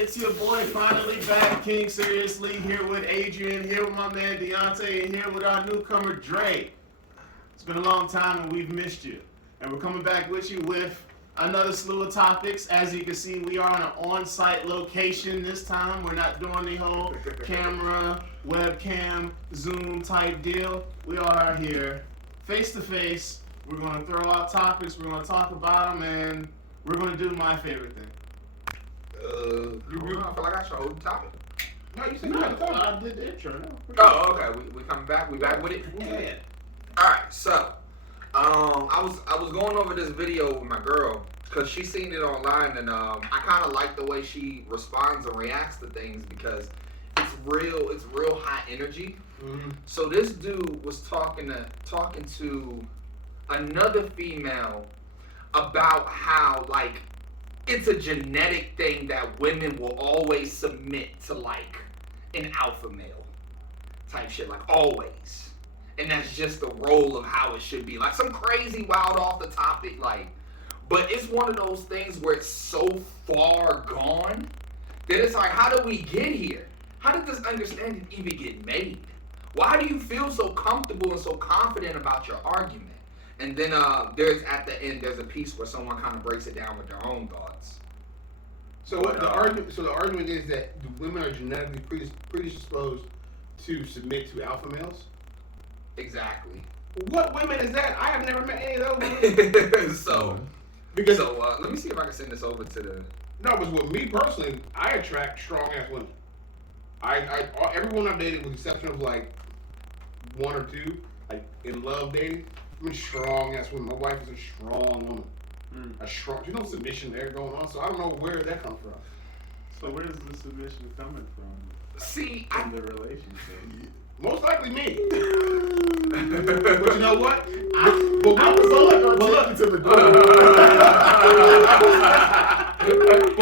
It's your boy finally back, King Seriously, here with Adrian, here with my man Deontay, and here with our newcomer Dre. It's been a long time and we've missed you. And we're coming back with you with another slew of topics. As you can see, we are in an on-site location this time. We're not doing the whole camera, webcam, Zoom type deal. We are here face to face. We're going to throw out topics, we're going to talk about them, and we're going to do my favorite thing. I feel like I should hold the topic. No, you said I did the intro. No. Oh, okay. We coming back. We back with it. Yeah. All right. So, I was going over this video with my girl because she seen it online, and I kind of like the way she responds and reacts to things because it's real high energy. Mm-hmm. So this dude was talking to another female about how like. It's a genetic thing that women will always submit to like an alpha male type shit, like always. And that's just the role of how it should be. Like some crazy wild off the topic, like, but it's one of those things where it's so far gone that it's like, how do we get here? How did this understanding even get made? Why do you feel so comfortable and so confident about your argument? And then there's at the end there's a piece where someone kind of breaks it down with their own thoughts. So what the argument? So the argument is that women are genetically predisposed to submit to alpha males. Exactly. What women is that? I have never met any of those women. so let me see if I can send this over to the. No, but with me personally, I attract strong ass women. Everyone I've dated, with the exception of like one or two, like in love dating. I'm a strong ass woman. My wife is a strong woman. There's no submission there going on, so I don't know where that comes from. So where's the submission coming from? See, in the relationship. Most likely me. But you know what? I was so like articulate to the door.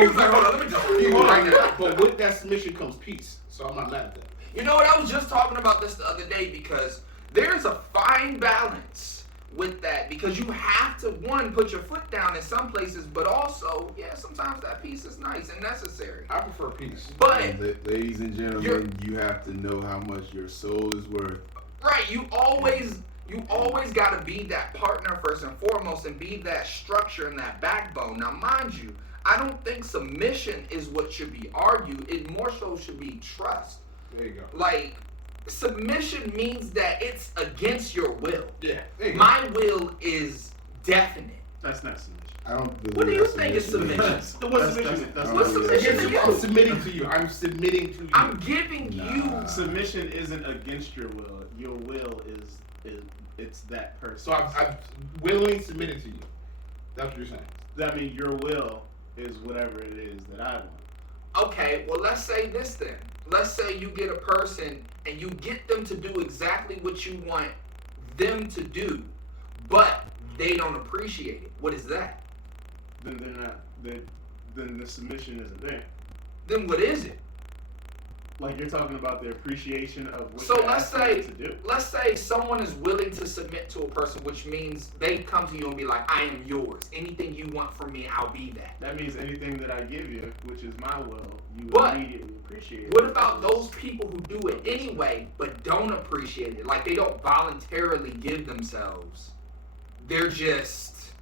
He was like, hold on, let me go right now. But with that submission comes peace, so I'm not mad at that. You know what? I was just talking about this the other day because there's a fine balance with that because you have to, one, put your foot down in some places, but also, yeah, sometimes that peace is nice and necessary. I prefer peace. But, ladies and gentlemen, you have to know how much your soul is worth. Right, you always got to be that partner first and foremost and be that structure and that backbone. Now, mind you, I don't think submission is what should be argued. It more so should be trust. There you go. Like, submission means that it's against your will. Yeah. My will is definite. That's not submission. I don't believe. What do you think is submission? What's submission? What's submission to you? I'm submitting to you. I'm submitting to you. I'm giving you. Submission isn't against your will. Your will is it's that person. So I've willingly submitted to you. That's what you're saying. That means your will is whatever it is that I want. Okay, well let's say this then. Let's say you get a person and you get them to do exactly what you want them to do, but they don't appreciate it. What is that? Then they're not. Then the submission isn't there. Then what is it? Like you're talking about the appreciation of what. So let's say, to do. let's say someone is willing to submit to a person, which means they come to you and be like, "I am yours. Anything you want from me, I'll be that." That means anything that I give you, which is my will, you immediately appreciate it. What about those people who do it anyway, but don't appreciate it? Like they don't voluntarily give themselves. They're just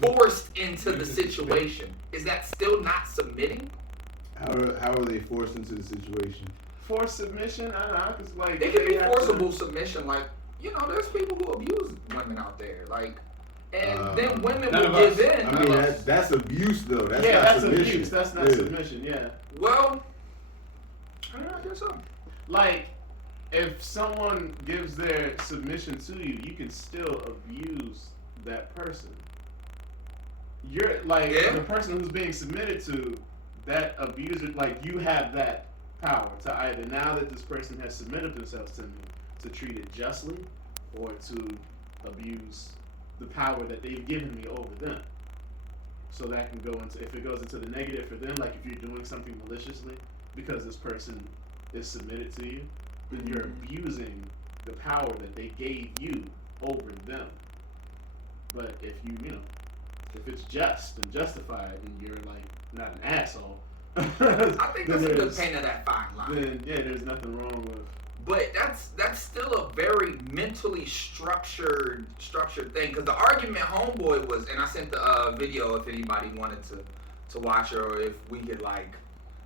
forced into the situation. Is that still not submitting? How are they forced into the situation? Forced submission? I don't know. It's like it can be forcible submission. Like, you know, there's people who abuse women out there. Like, and then women will give in. I mean, that's abuse, though. That's that's submission. Abuse. That's not submission. Yeah. Well, I guess so. Like, if someone gives their submission to you, you can still abuse that person. You're like the person who's being submitted to, that abuser, like you have that power to either, now that this person has submitted themselves to me, to treat it justly or to abuse the power that they've given me over them. So that can go into, if it goes into the negative for them, like if you're doing something maliciously because this person is submitted to you, then you're abusing the power that they gave you over them. But if if it's just and justified and you're like not an asshole, I think that's a good pain of that fine line. Then yeah, there's nothing wrong with. But that's still a very mentally structured thing. Because the argument homeboy was, and I sent the video if anybody wanted to watch it, or if we could like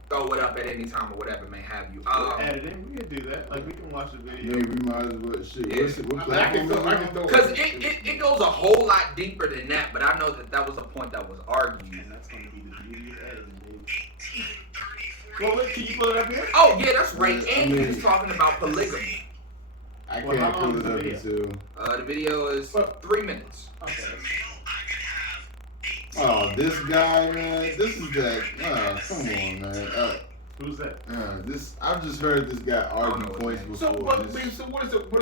throw it up at any time or whatever may have you. Editing, we can do that. Like we can watch the video. Yeah, we might as well. Shit. What I can platform? throw Because it goes a whole lot deeper than that. But I know that was a point that was argued. And that's gonna be the beauty of editing, baby. Well, wait, can you pull it up here? Oh yeah, that's right. And he was talking about polygamy. I Well, how can't long pull is it the up video? until. The video is 3 minutes. Okay. Oh, this guy, man. This is that. Come on, man. Who's that? This. I've just heard this guy argue points before. So what are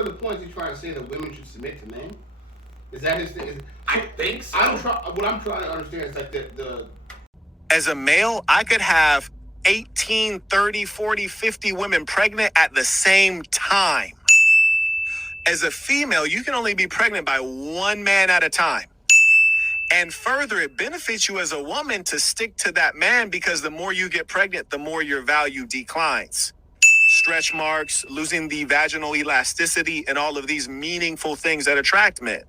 the points he's trying to say, that women should submit to men? Is that his thing? I think so. What I'm trying to understand is like the As a male, I could have 18, 30, 40, 50 women pregnant at the same time. As a female, you can only be pregnant by one man at a time. And further, it benefits you as a woman to stick to that man, because the more you get pregnant, the more your value declines. Stretch marks, losing the vaginal elasticity, and all of these meaningful things that attract men.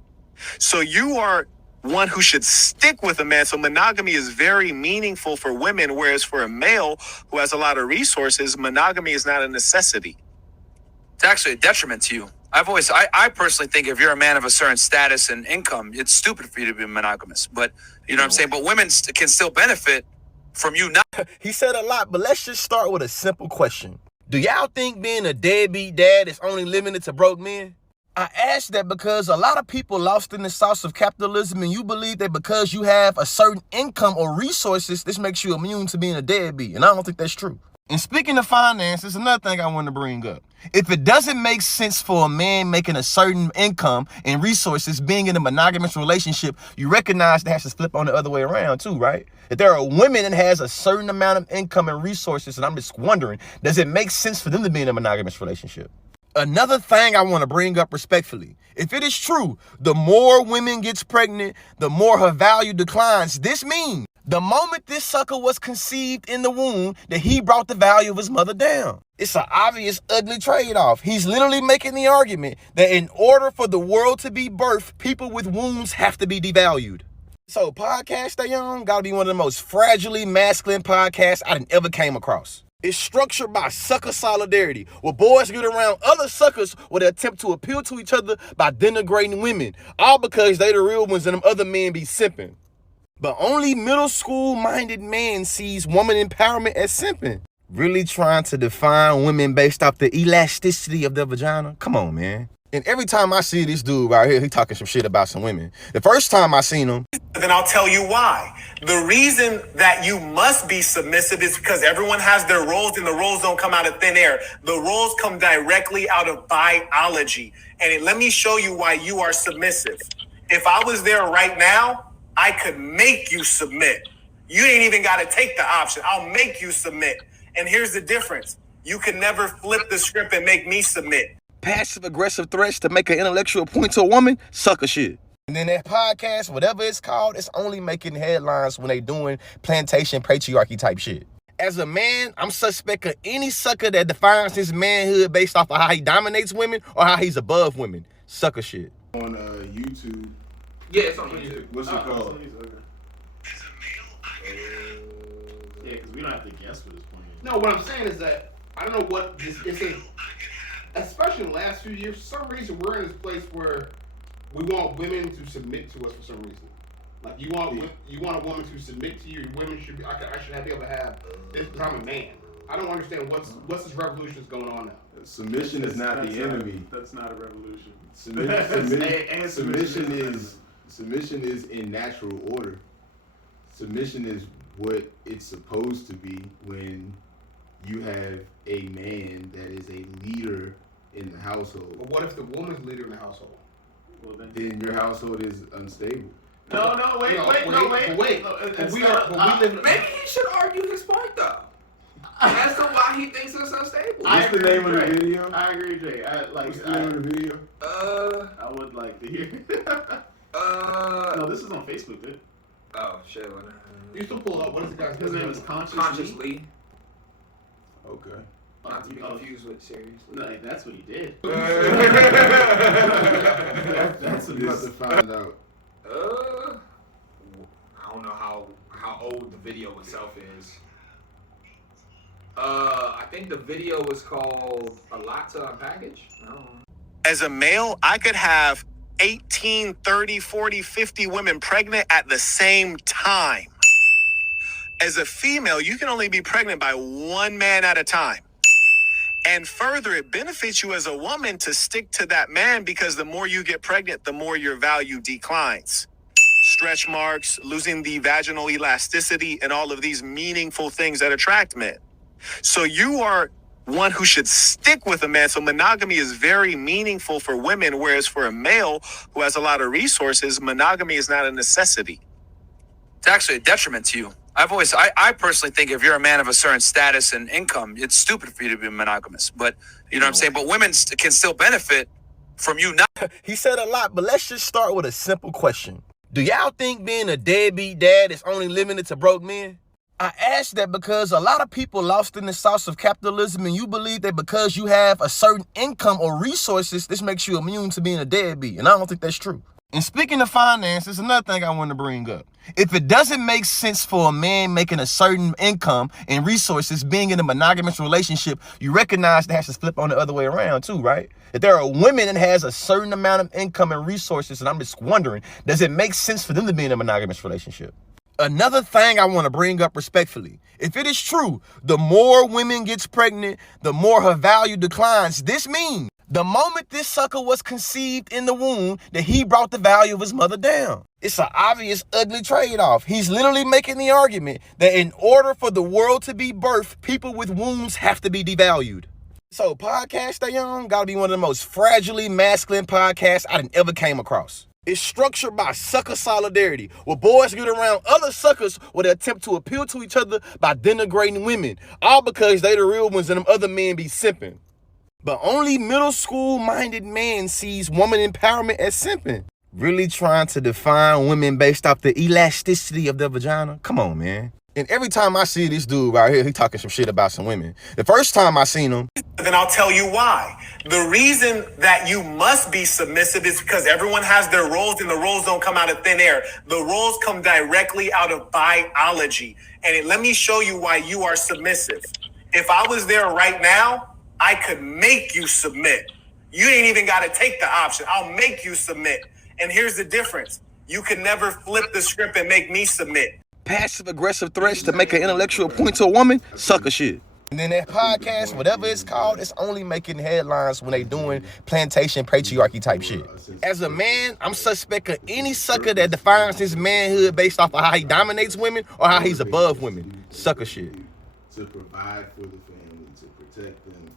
So you are one who should stick with a man. So monogamy is very meaningful for women, whereas for a male who has a lot of resources, monogamy is not a necessity. It's actually a detriment to you. I personally think if you're a man of a certain status and income, it's stupid for you to be monogamous. But you know what I'm saying? But women can still benefit from you not. He said a lot, but let's just start with a simple question. Do y'all think being a deadbeat dad is only limited to broke men? I ask that because a lot of people lost in the sauce of capitalism, and you believe that because you have a certain income or resources, this makes you immune to being a deadbeat. And I don't think that's true. And speaking of finances, another thing I want to bring up. If it doesn't make sense for a man making a certain income and resources being in a monogamous relationship, you recognize that has to flip on the other way around too, right? If there are women that has a certain amount of income and resources, and I'm just wondering, does it make sense for them to be in a monogamous relationship? Another thing I want to bring up respectfully, if it is true, the more women gets pregnant, the more her value declines. This means the moment this sucker was conceived in the womb, that he brought the value of his mother down. It's an obvious, ugly trade-off. He's literally making the argument that in order for the world to be birthed, people with wombs have to be devalued. So Podcast Stay On gotta be one of the most fragilely masculine podcasts I ever came across. It's structured by sucker solidarity, where boys get around other suckers where they attempt to appeal to each other by denigrating women, all because they the real ones and them other men be simping. But only middle school-minded man sees woman empowerment as simping. Really trying to define women based off the elasticity of their vagina? Come on, man. And every time I see this dude right here, he talking some shit about some women. The first time I seen him, Then I'll tell you why. The reason that you must be submissive is because everyone has their roles, and the roles don't come out of thin air. The roles come directly out of biology. And let me show you why you are submissive. If I was there right now, I could make you submit. You ain't even got to take the option. I'll make you submit. And here's the difference. You can never flip the script and make me submit. passive-aggressive threats to make an intellectual point to a woman, sucker shit. And then that podcast, whatever it's called, it's only making headlines when they doing plantation patriarchy type shit. As a man, I'm suspect of any sucker that defines his manhood based off of how he dominates women or how he's above women. Sucker shit. On YouTube. Yeah, it's on YouTube. What's it called? Yeah, because we don't have to guess for this point. No, what I'm saying is that I don't know what this is. Especially in the last few years, for some reason we're in this place where we want women to submit to us for some reason. Like you want a woman to submit to you. Women should be. I should be able to have this. I'm a man. I don't understand what's this revolution that's going on now. Submission is not the enemy. That's not a revolution. Submission is in natural order. Submission is what it's supposed to be when you have a man that is a leader in the household. But what if the woman's leader in the household? Well, Then your household is unstable. Wait. Maybe he should argue his point though, as to why he thinks it's unstable. What's the name of the video? I agree, Jay. What's the name of the video? I would like to hear. No, this is on Facebook, dude. Oh shit. You still pull up. What is the guy's His name is Conscious Lee. Okay. Not to be confused with seriously. Like, that's what he did. That's what you have to find out. I don't know how old the video itself is. I think the video was called A Lot to Unpackage. I don't know. As a male, I could have 18, 30, 40, 50 women pregnant at the same time. As a female, you can only be pregnant by one man at a time. And further, it benefits you as a woman to stick to that man because the more you get pregnant, the more your value declines. Stretch marks, losing the vaginal elasticity, and all of these meaningful things that attract men. So you are one who should stick with a man. So monogamy is very meaningful for women, whereas for a male who has a lot of resources, monogamy is not a necessity. It's actually a detriment to you. I personally think if you're a man of a certain status and income, it's stupid for you to be monogamous. But you know what I'm saying? But women can still benefit from you not. He said a lot, but let's just start with a simple question. Do y'all think being a deadbeat dad is only limited to broke men? I ask that because a lot of people lost in the sauce of capitalism, and you believe that because you have a certain income or resources, this makes you immune to being a deadbeat. And I don't think that's true. And speaking of finances, another thing I want to bring up. If it doesn't make sense for a man making a certain income and resources being in a monogamous relationship, you recognize that has to flip on the other way around too, right? If there are women that has a certain amount of income and resources, and I'm just wondering, does it make sense for them to be in a monogamous relationship? Another thing I want to bring up respectfully, if it is true, the more women gets pregnant, the more her value declines. This means the moment this sucker was conceived in the womb, that he brought the value of his mother down. It's an obvious, ugly trade-off. He's literally making the argument that in order for the world to be birthed, people with wombs have to be devalued. So Podcast Stay On gotta be one of the most fragilely masculine podcasts I done ever came across. It's structured by sucker solidarity, where boys get around other suckers where they attempt to appeal to each other by denigrating women, all because they the real ones and them other men be simping. But only middle school-minded man sees woman empowerment as simping. Really trying to define women based off the elasticity of their vagina? Come on, man. And every time I see this dude right here, he talking some shit about some women. The first time I seen him, Then I'll tell you why. The reason that you must be submissive is because everyone has their roles, and the roles don't come out of thin air. The roles come directly out of biology. And let me show you why you are submissive. If I was there right now, I could make you submit. You ain't even got to take the option. I'll make you submit. And here's the difference. You can never flip the script and make me submit. passive-aggressive threats to make an intellectual point to a woman, sucker shit. And then that podcast, whatever it's called, it's only making headlines when they doing plantation patriarchy type shit. As a man, I'm suspect of any sucker that defines his manhood based off of how he dominates women or how he's above women. Sucker shit. To provide for the family, to protect them,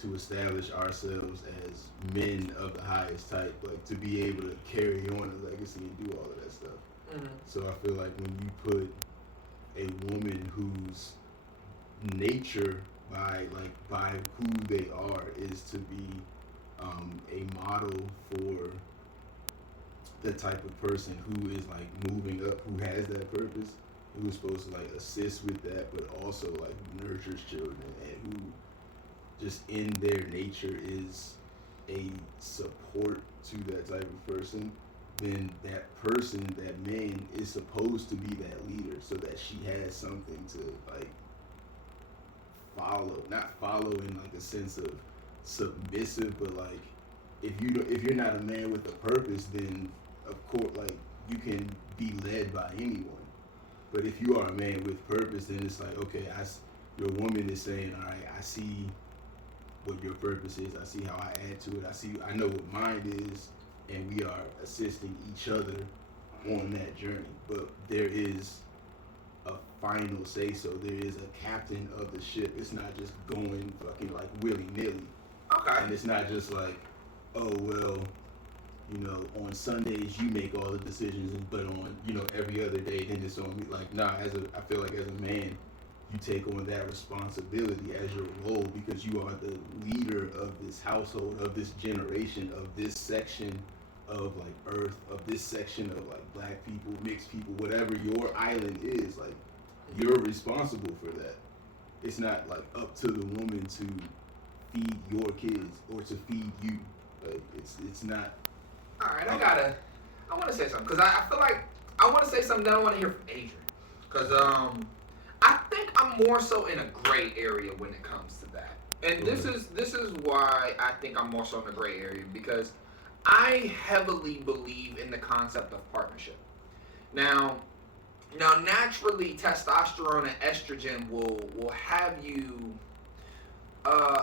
to establish ourselves as men of the highest type, like to be able to carry on a legacy and do all of that stuff. Mm-hmm. So I feel like when you put a woman whose nature by who they are is to be a model for the type of person who is like moving up, who has that purpose, who's supposed to like assist with that, but also like nurtures children, and who just in their nature is a support to that type of person, then that person, that man, is supposed to be that leader, so that she has something to like follow. Not follow in like a sense of submissive, but like if you're not a man with a purpose, then of course like you can be led by anyone. But if you are a man with purpose, then it's like, okay, your woman is saying, all right, I see what your purpose is. I see how I add to it. I know what mine is, and we are assisting each other on that journey. But there is a final say so. There is a captain of the ship. It's not just going fucking like willy nilly. Okay. And it's not just like, oh well, you know, on Sundays you make all the decisions, but on, you know, every other day then it's on me. Like, nah, I feel like as a man, you take on that responsibility as your role because you are the leader of this household, of this generation, of this section of like Earth, of this section of like black people, mixed people, whatever your island is. Like, you're responsible for that. It's not like up to the woman to feed your kids or to feed you. Like, it's not. All right, I want to say something because I feel like I want to say something that I want to hear from Adrian because I think I'm more so in a gray area when it comes to that, and this is why I think I'm more so in a gray area because I heavily believe in the concept of partnership. Now naturally, testosterone and estrogen will have you.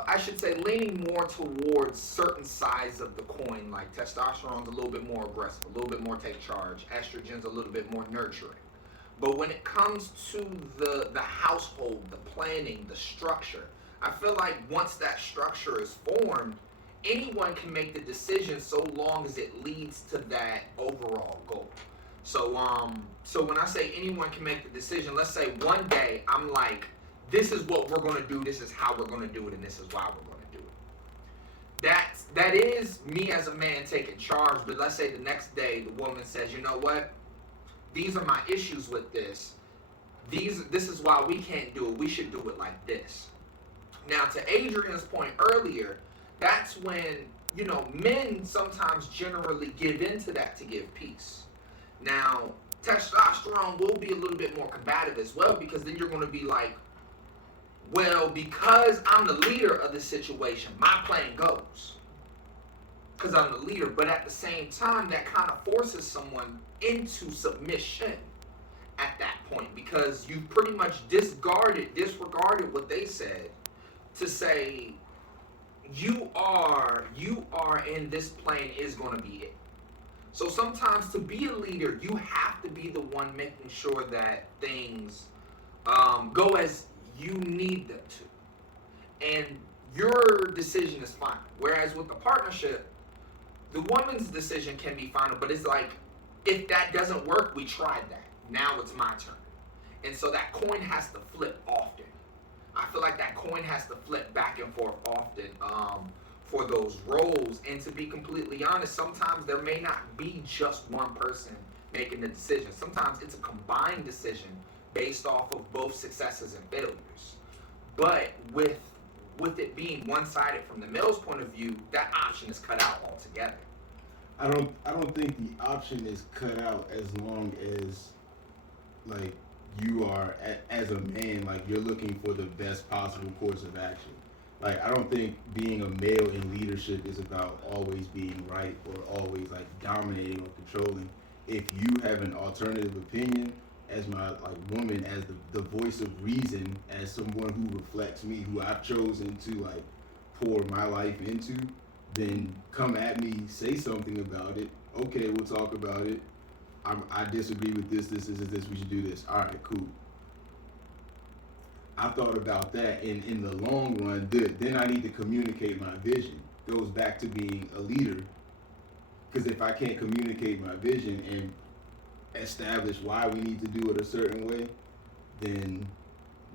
I should say leaning more towards certain sides of the coin, like testosterone's a little bit more aggressive, a little bit more take charge, estrogen's a little bit more nurturing. But when it comes to the household, the planning, the structure, I feel like once that structure is formed, anyone can make the decision so long as it leads to that overall goal. So when I say anyone can make the decision, let's say one day I'm like, this is what we're going to do, this is how we're going to do it, and this is why we're going to do it. That is me as a man taking charge, but let's say the next day the woman says, you know what? These are my issues with this. This is why we can't do it. We should do it like this. Now, to Adrian's point earlier, that's when, you know, men sometimes generally give into that to give peace. Now, testosterone will be a little bit more combative as well because then you're going to be like, well, because I'm the leader of this situation, my plan goes. Because I'm the leader. But at the same time, that kind of forces someone into submission at that point because you pretty much disregarded what they said to say, you are in this plane is going to be it. So sometimes to be a leader, you have to be the one making sure that things go as you need them to. And your decision is final. Whereas with the partnership, the woman's decision can be final, but it's like, if that doesn't work, we tried that. Now it's my turn. And so that coin has to flip often. I feel like that coin has to flip back and forth often for those roles. And to be completely honest, sometimes there may not be just one person making the decision. Sometimes it's a combined decision based off of both successes and failures. But with it being one-sided from the male's point of view, that option is cut out altogether. I don't think the option is cut out as long as, like, you are as a man, like, you're looking for the best possible course of action. Like, I don't think being a male in leadership is about always being right or always like dominating or controlling. If you have an alternative opinion, as my like woman, as the voice of reason, as someone who reflects me, who I've chosen to like pour my life into, then come at me, say something about it. Okay, we'll talk about it. I disagree with this, we should do this. All right, cool. I thought about that, and in the long run, then I need to communicate my vision. Goes back to being a leader. Because if I can't communicate my vision and establish why we need to do it a certain way, then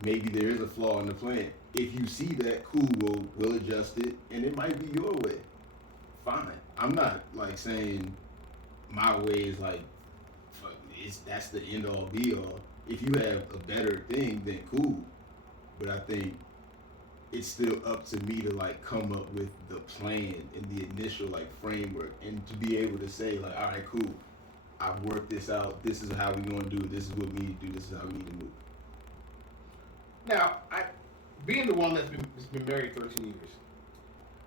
maybe there is a flaw in the plan. If you see that, cool, we'll adjust it, and it might be your way. Fine. I'm not like saying my way is like, that's the end all be all. If you have a better thing, then cool. But I think it's still up to me to like come up with the plan and the initial like framework, and to be able to say like, all right, cool, I've worked this out. This is how we gonna do it. This is what we need to do. This is how we need to move. Now, being the one that's been married 13 years,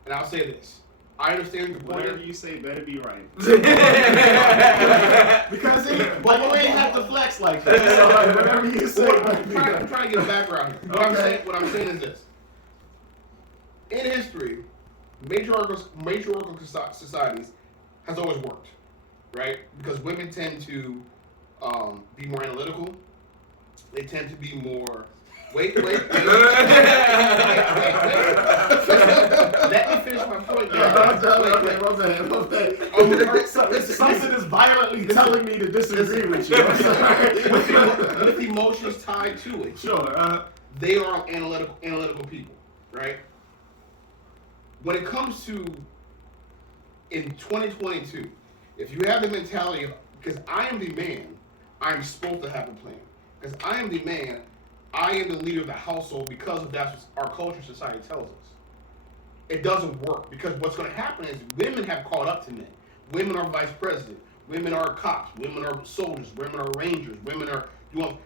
and I'll say this, I understand the point. Whatever you say better be right. Yeah. Because but you ain't have to flex like that. So like, whatever you say better be I'm right. trying to get a background here. What I'm saying is this. In history, matriarchal societies has always worked, right? Because women tend to be more analytical. They tend to be more. Wait. Let me finish my point. Something is violently telling me to disagree with you. I'm sorry. With emotions tied to it. Sure. They are analytical people, right? When it comes to in 2022, if you have the mentality of, because I am the man, I'm supposed to have a plan. Because I am the man, I am the leader of the household because of that's what our culture, society tells us. It doesn't work because what's going to happen is women have caught up to men. Women are vice president. Women are cops. Women are soldiers. Women are rangers. Women are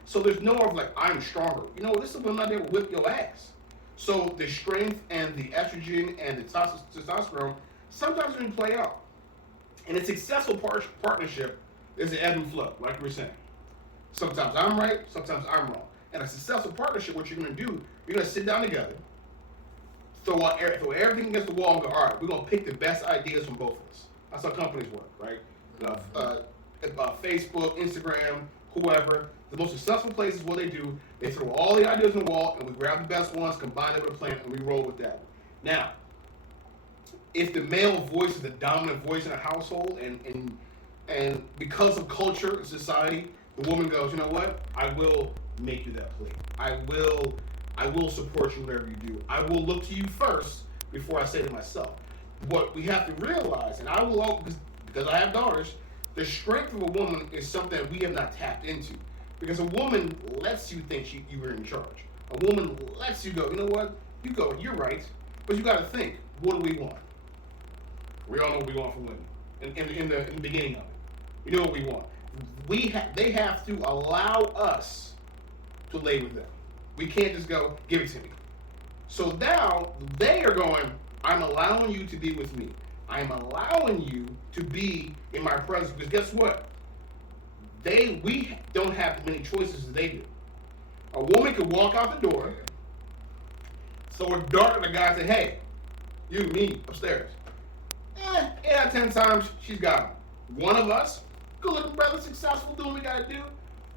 so there's no of like I'm stronger. You know, this is when I'm there to whip your ass. So the strength and the estrogen and the testosterone sometimes doesn't play out. In a successful partnership, there's an ebb and flow, like we were saying. Sometimes I'm right, sometimes I'm wrong. In a successful partnership, what you're going to do, you're going to sit down together, throw everything against the wall and go, all right, we're going to pick the best ideas from both of us. That's how companies work, right? Facebook, Instagram, whoever. The most successful places, what they do, they throw all the ideas on the wall, and we grab the best ones, combine them with a plan, and we roll with that. Now, if the male voice is the dominant voice in a household, and because of culture and society, the woman goes, you know what? I will make you that plate. I will support you whatever you do. I will look to you first before I say to myself. What we have to realize, and I will, because I have daughters, the strength of a woman is something that we have not tapped into. Because a woman lets you think you were in charge. A woman lets you go, you know what? You go, you're right. But you got to think, what do we want? We all know what we want from women in the beginning of it. We know what we want. They have to allow us to lay with them. We can't just go, give it to me. So now they are going, I'm allowing you to be with me. I'm allowing you to be in my presence. Because guess what? We don't have as many choices as they do. A woman could walk out the door, throw a dart at the guy and say, hey, you, me, upstairs. 8 out of 10 times, she's got him. One of us, good looking brother, successful, doing what we gotta do,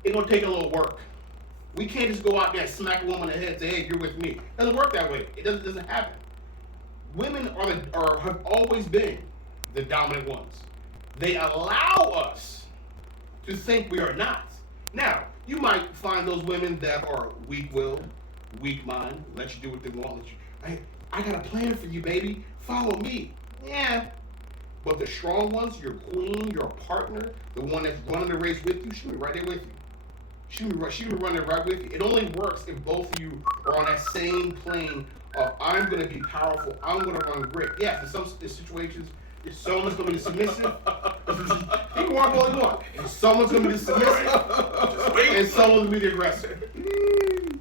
it's gonna take a little work. We can't just go out there and smack a woman in the head and say, hey, you're with me. It doesn't work that way. It doesn't happen. Women have always been the dominant ones. They allow us to think we are not. Now, you might find those women that are weak-willed, weak mind, let you do what they want. I got a plan for you, baby. Follow me. Yeah. But the strong ones, your queen, your partner, the one that's running the race with you, she'll be right there with you. She'll be running right with you. It only works if both of you are on that same plane of I'm going to be powerful, I'm going to run great. Yes, in some situations, someone's going to be submissive. You can walk all you want. Someone's going to be the submissive, and someone's going to be the aggressor.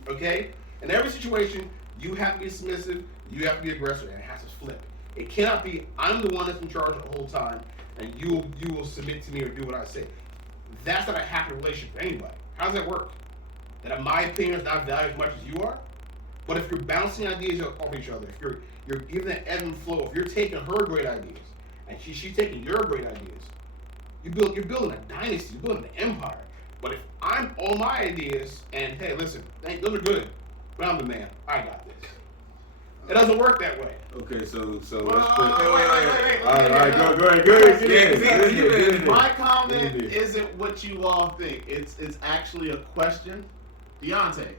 Okay? In every situation, you have to be submissive, you have to be aggressor, and it has to flip. It cannot be I'm the one that's in charge the whole time, and you will submit to me or do what I say. That's not a happy relationship for anybody. How does that work? That my opinion is not valued as much as you are? But if you're bouncing ideas off each other, if you're giving that ebb and flow, if you're taking her great ideas and she's taking your great ideas, you're building a dynasty, you're building an empire. But if I'm all my ideas and hey, listen, those are good, but I'm the man, I got this. It doesn't work that way. Okay, so let's Wait, put. wait, All right, go ahead. My comment isn't what you all think. It's actually a question. Deontay,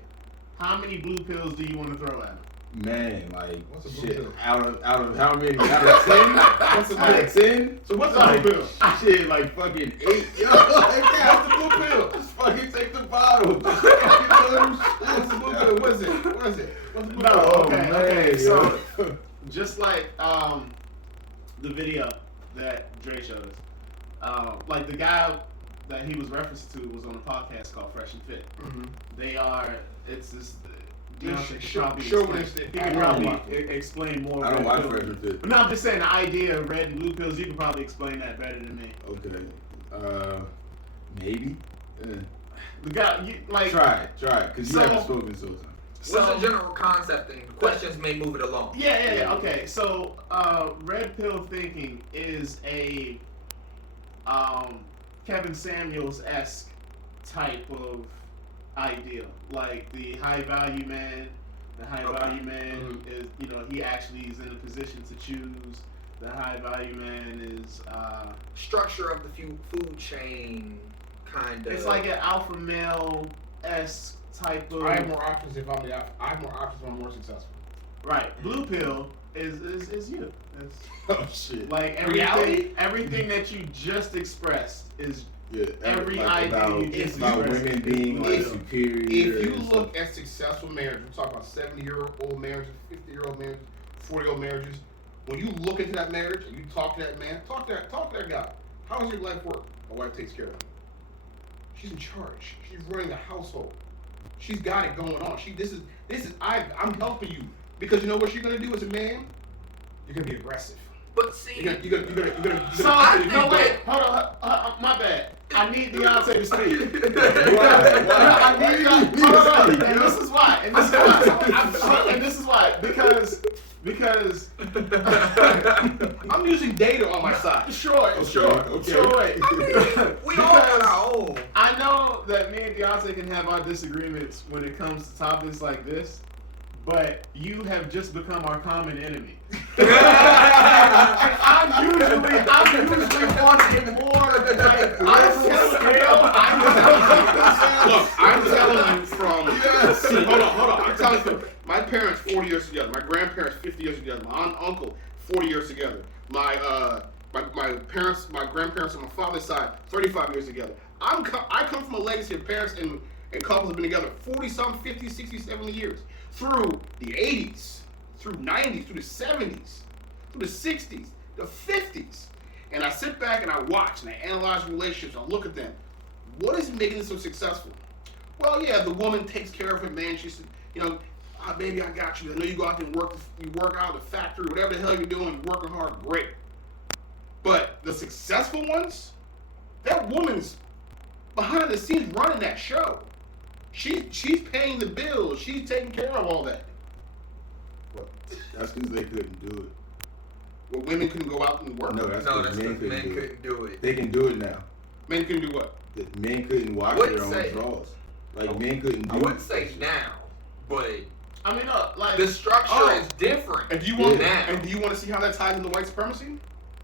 how many blue pills do you want to throw at him? Man, like What's a blue shit. pill? Out of how many? Out of 10? What's a Out of 10? So what's Like, the blue pill? shit, like fucking 8. Yo, like that. What's the blue pill? Just fucking take the bottle. Just fucking do them shit. What's the blue pill? What is it? What's the blue No, pill? okay. man, So, yo. just like the video that Dre showed us, like the guy that he was referenced to was on a podcast called Fresh and Fit. Mm-hmm. It's this Deontay could probably chauvinistic. explain. He I could don't probably explain more. I don't red watch pill. Freshman Fit. But no, I'm just saying the idea of red and blue pills. You can probably explain that better than me. Okay. Maybe. Yeah. The guy, you, like, Try it, because you So- haven't spoken so time. What's the general concept and questions may move it along? Yeah. Okay, so red pill thinking is a Kevin Samuels-esque type of idea. Like the high value man. The high value man is, he actually is in a position to choose. The high value man is Structure of the food chain, kind of. it's like an alpha male-esque type of I have more options if I'm the alpha. I have more options if I'm more successful. right. Blue pill is you. It's, Oh shit. like Reality? everything that you just expressed is Yeah. every like idea about, you just about expressed. women being like If- superior. If you and look at successful marriage, we're talking about 70-year-old marriages, 50-year-old marriages, 40-year-old marriages. When you look into that marriage and you talk to that man, talk to that guy. How does your life work? My wife takes care of me. She's in charge. She's running a household. She's got it going on. I'm helping you because you know what you're gonna do as a man. You're gonna be aggressive. But see, You're gonna. So no wait, hold on, my bad. I need Deontay to speak. Why? I need Hold on, and this is why. And this is why. Because I'm using data on my side. sure. we all got our own. I know that me and Deontay can have our disagreements when it comes to topics like this, but you have just become our common enemy. I'm usually wanting more like Look, I'm telling you from. Hold on. I'm telling you, my parents 40 years together. My grandparents 50 years together. My aunt and uncle 40 years together. My parents, my grandparents on my father's side 35 years together. I come from a legacy of parents and couples have been together 40 some, 50, 60, 70 years through the 80s, through 90s, through the 70s, through the 60s, the 50s. And I sit back and I watch and I analyze relationships. I look at them. What is making them so successful? Well, yeah, the woman takes care of her man. She said, baby, I got you. I know you go out there and you work out at the factory, whatever the hell you're doing, you're working hard, great. But the successful ones, that woman's behind the scenes running that show. She's paying the bills. She's taking care of all that. That's because they couldn't do it. Well, women couldn't go out and work. No, that's because men couldn't do it. it. They can do it now. Men couldn't do what? The men couldn't wash Wouldn't their own say- drawers. Like men couldn't do I wouldn't it. say now, but I mean, no, like the structure is different. And do you want now? and do you want to see how that ties into white supremacy?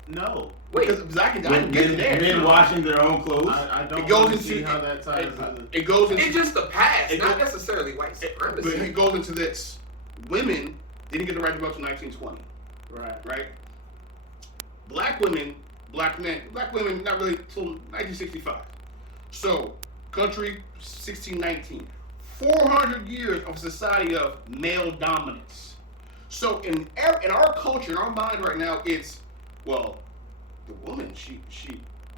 no. Wait, Because I can get to there. Men washing their own clothes. I don't It goes want to see into- how that ties in. It goes into it's just the past, It not go- necessarily white but supremacy. it goes into this. Women didn't get the right to vote until 1920, Right. right? Black women not really until 1965. So, country 1619. 400 years of society of male dominance. So in our culture, in our mind right now, it's, well, the woman,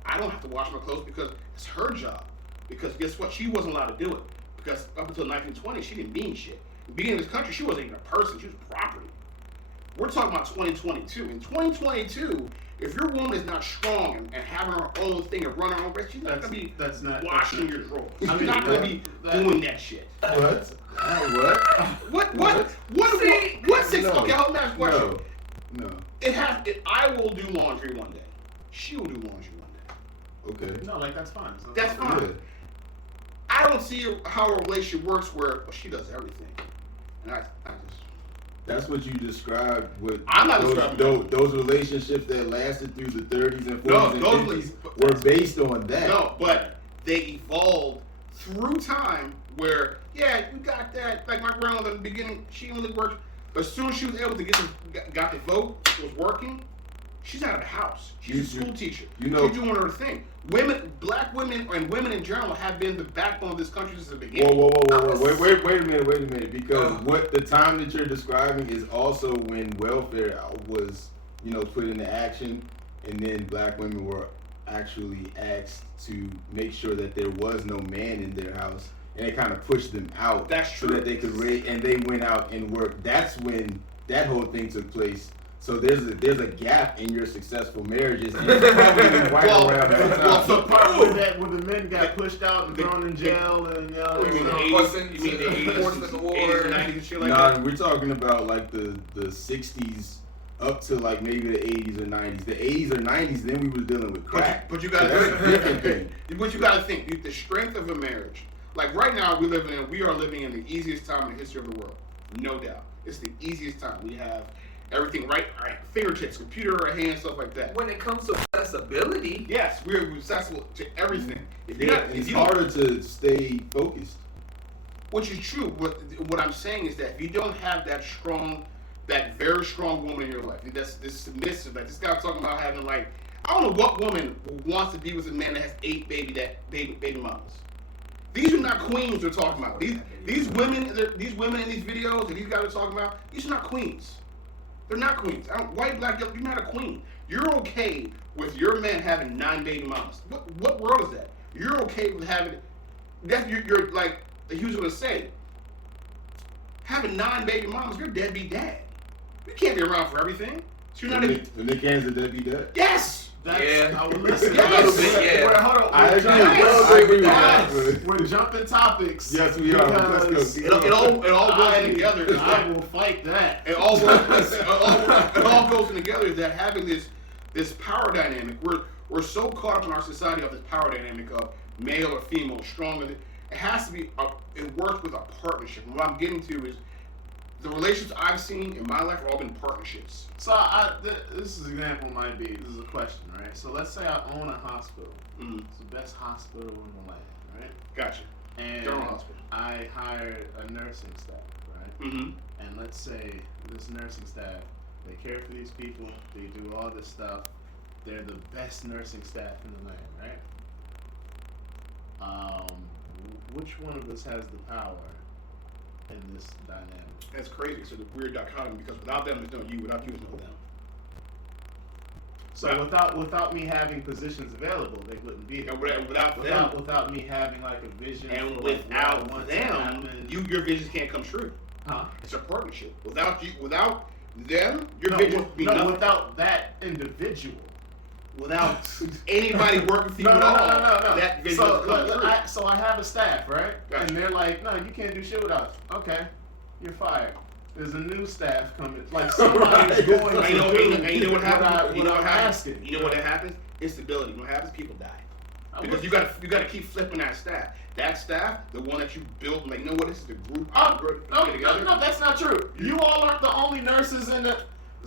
I don't have to wash my clothes because it's her job. Because guess what? She wasn't allowed to do it. Because up until 1920, she didn't mean shit. Being in this country, she wasn't even a person. She was property. We're talking about 2022. In 2022, if your woman is not strong and having her own thing and running her own race, she's not going to be That's not washing your drawers. She's I mean, not going to be that- doing that shit. What? What? What six? No. Okay, hold on, ask a question. No. I will do laundry one day. She will do laundry one day. Okay. No, like that's fine. So That's fine. Yeah. I don't see how a relationship works where she does everything. And I just. That's what you described with I'm not describing those relationships that lasted through the 30s and 40s No, and those 50s were based on that. No, but they evolved through time where, yeah, we got that. Like my grandmother in the beginning, she didn't really work. But as soon as she was able to got the vote, was working, she's out of the house. She's a school teacher. you know- She's doing her thing. Black women and women in general have been the backbone of this country since the beginning. Whoa. Wait a minute. Because what the time that you're describing is also when welfare was, put into action, and then black women were actually asked to make sure that there was no man in their house and it kind of pushed them out. That's So true. that they could rate, and they went out and worked. That's when that whole thing took place. So there's a gap in your successful marriages, and it's probably been right Well, around that time. well, The part where the men got pushed out and thrown in jail and You mean the so- 80s? You mean the 80s? Forcing the 80s war. and 90s and shit like Nah, that? we're talking about like the 60s up to like maybe the 80s or 90s. The 80s or 90s, then we was dealing with crack. But you So gotta that's a different thing. But you gotta think the strength of a marriage. Like right now, we are living in the easiest time in the history of the world, no doubt. It's the easiest time. We have everything right at our fingertips, computer, our hands, stuff like that. When it comes to accessibility, Yes, we're accessible to everything. If you're Yeah, not, if it's you don't, harder to stay focused. which is true. What I'm saying is that if you don't have that very strong woman in your life, that's this submissive, like this guy talking about having like, I don't know what woman wants to be with a man that has 8 baby mamas. These are not queens we're talking about. These women in these videos that these guys are talking about, these are not queens. They're not queens. White, black, yellow, you're not a queen. You're okay with your man having 9 baby mamas. What world is that? You're okay with having that? You're like he was gonna say, having 9 baby mamas. You're a deadbeat dad. You can't be around for everything. So you're not. The Nick Cannon's a deadbeat dad. Yes. That's, Yeah. I would listen. Yes. A little bit, yeah. Wait, hold on. I We're agree. jumping- I agree with that. Yes. We're jumping topics. Yes, we are. Let's go. because It all goes in together. Is I that will fight that. it all goes in together. Is that having this power dynamic? We're so caught up in our society of this power dynamic of male or female, strong. It has to be. It works with a partnership. And what I'm getting to is the relationships I've seen in my life have all been partnerships. So this is example might be, this is a question, right? So let's say I own a hospital. Mm. It's the best hospital in the land, right? Gotcha. And General hospital. I hired a nursing staff, right? Mm-hmm. And let's say this nursing staff, they care for these people, they do all this stuff. They're the best nursing staff in the land, right? Which one of us has the power in this dynamic? That's crazy. So the weird dichotomy, because without them, there's no you. Without you, there's no them. So without me having positions available, they wouldn't be there. And without them, Without me having like a vision, and for, like, what I without want to them, happen. your visions can't come true. Huh? It's a partnership. Without them, your No, vision would be nothing. without that individual. Without anybody working for you No. at all, that vision So, doesn't come true. so I have a staff, right? Gotcha. And they're like, no, you can't do shit without us. Okay, you're fired. There's a new staff coming. Like somebody's Right. going to And you know what do happens? You know what I'm happens? asking. You know what happens? Instability. What happens? People die. Because you got to keep flipping that staff. That staff, the one that you built, like, you know what? This is the group. No, that's not true. You all aren't the only nurses in the.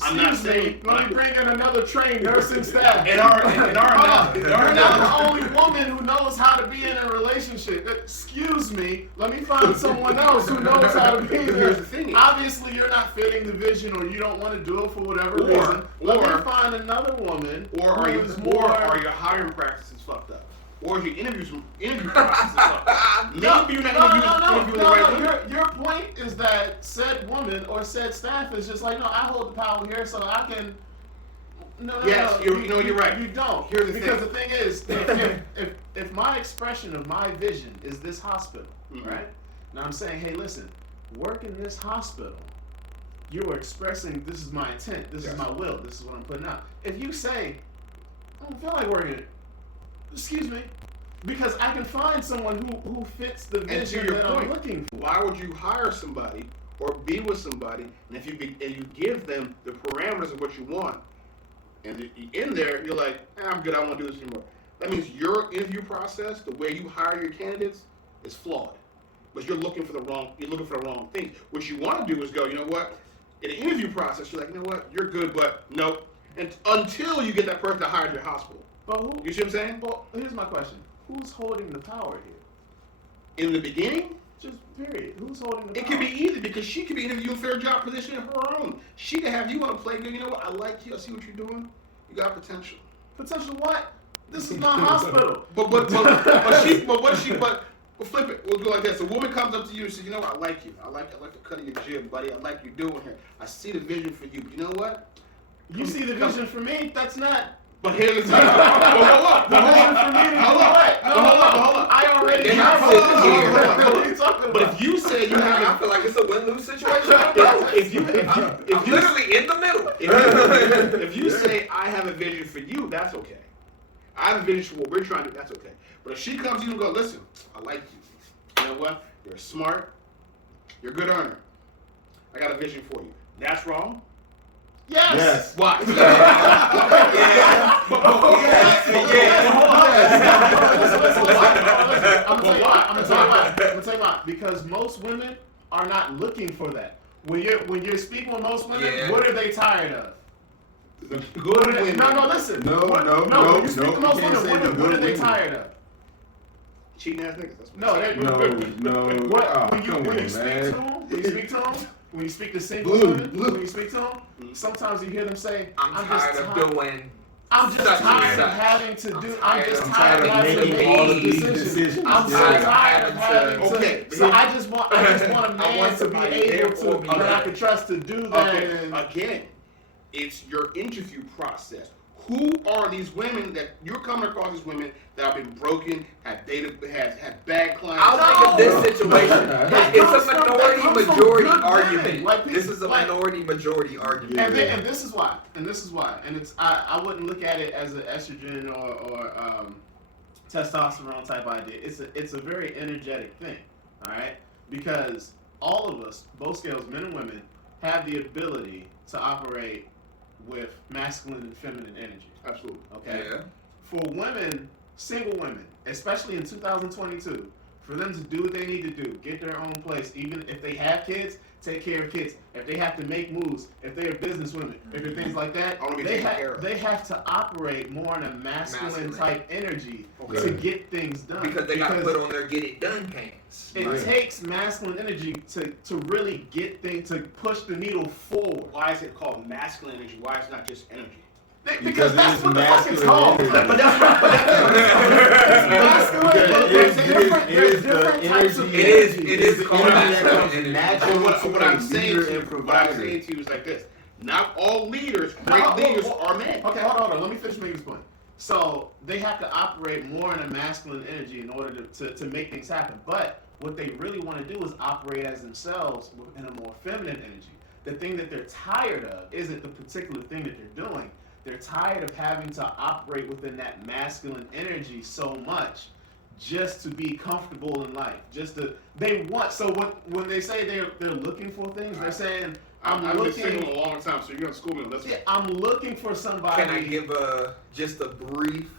I'm not Excuse me. saying- Let me bring in another trained nursing staff. In our Hold on. analogy, You're not the only woman who knows how to be in a relationship. Excuse me. Let me find someone else who knows how to be But there. here's the thing. Obviously, you're not fitting the vision, or you don't want to do it for whatever reason. Let me find another woman Or who are is your hiring practices fucked up? Or is your interview practices fucked up? Maybe you're not interviewing the right women. Your point is that said woman or said staff is just like, no, I hold the power here, so I can. No, Yes, you're right. You don't. Here's the because thing. the thing is, if my expression of my vision is this hospital, Mhm. right? Now I'm saying, hey, listen, work in this hospital. You are expressing, this is my intent, this Yes. is my will, this is what I'm putting out. If you say, I don't feel like working it, excuse me, because I can find someone who fits the And to vision your that I'm point, looking for. why would you hire somebody or be with somebody, and if you give them the parameters of what you want, and in there you're like, I'm good, I don't want to do this anymore. That means your interview process, the way you hire your candidates, is flawed. But you're looking for the wrong thing. What you want to do is go, you know what? In the interview process, you're like, you know what? You're good, but nope. And until you get that person to hire your hospital. But who? You see what I'm saying? Well, here's my question: who's holding the power here? In the beginning, Just period. Who's holding the it power? could be easy because she could be interviewing for a job position of her own. She could have you on a play. You know what? I like you. I see what you're doing. You got potential. Potential what? This is my hospital. But flip it. We'll go like this. A woman comes up to you and says, you know what? I like you. I like the cut of your jib, buddy. I like you doing here. I see the vision for you. But you know what? You see the vision for me? That's not But here's the thing. Hold up. I already They're have not it. sitting here. What are you talking But about? if you say you I have feel like it's a win-lose situation. if I'm you literally in the middle. if you say I have a vision for you, that's okay. I have a vision for what we're trying to do, that's okay. But if she comes to you and go, listen, I like you. You know what? You're smart. You're a good earner. I got a vision for you. That's wrong. Yes. Why? I'm gonna tell you why. Because most women are not looking for that. When you're speaking with most women, Yeah. what are they tired of? Good women. No, listen. No. When you speak to most You can't women, say what the are good they women. tired of? Cheating ass niggas. That's what No, I'm saying. No. What, Oh, when you come on, speak man. to them, when you speak to single Blue, women, blue. when you speak to them, sometimes you hear them say, I'm tired of doing. I'm just such and tired of such. having to do. I'm just I'm tired of having to making make all these of these decisions. decisions. I'm so Yeah. tired of having to. Okay. So I just want a I man want to be somebody able there to for me. that I can trust to do that. Okay, And again, it's your interview process. Who are these women that you're coming across? These women that have been broken, have dated, have bad clients. I'll think of this situation. That It's comes a from- that minority comes from majority good women. argument. Like, This is a like- minority majority argument. And this is why. And it's I wouldn't look at it as an estrogen or testosterone type idea. It's a very energetic thing. All right, because all of us, both scales, men and women, have the ability to operate with masculine and feminine energy. Absolutely. Okay. Yeah. For women, single women, especially in 2022, for them to do what they need to do, get their own place, even if they have kids, take care of kids. If they have to make moves, if they're business women, if they're things like that, I wanna be they, taken care of. they have to operate more in a masculine type energy Okay. to get things done. Because they got to put on their get it done pants. It Right. takes masculine energy to really get things, to push the needle forward. Why is it called masculine energy? Why is it not just energy? Because it that's is what the fuck it's masculine called. energy. But that's masculine. There's different types of It is- energy. it is the called energy that masculine comes energy. natural What to I'm a saying leader to you, and what I'm provider. saying to you is like this: not all leaders, No, great hold- leaders, hold- are men. Okay, hold on. Let me finish making this point. So they have to operate more in a masculine energy in order to make things happen. But what they really want to do is operate as themselves in a more feminine energy. The thing that they're tired of isn't the particular thing that they're doing. They're tired of having to operate within that masculine energy so much just to be comfortable in life. They want, so when they say they're looking for things, they're saying, I've been looking, single a long time, so you're gonna school me on this one. yeah, I'm looking for somebody. Can I give just a brief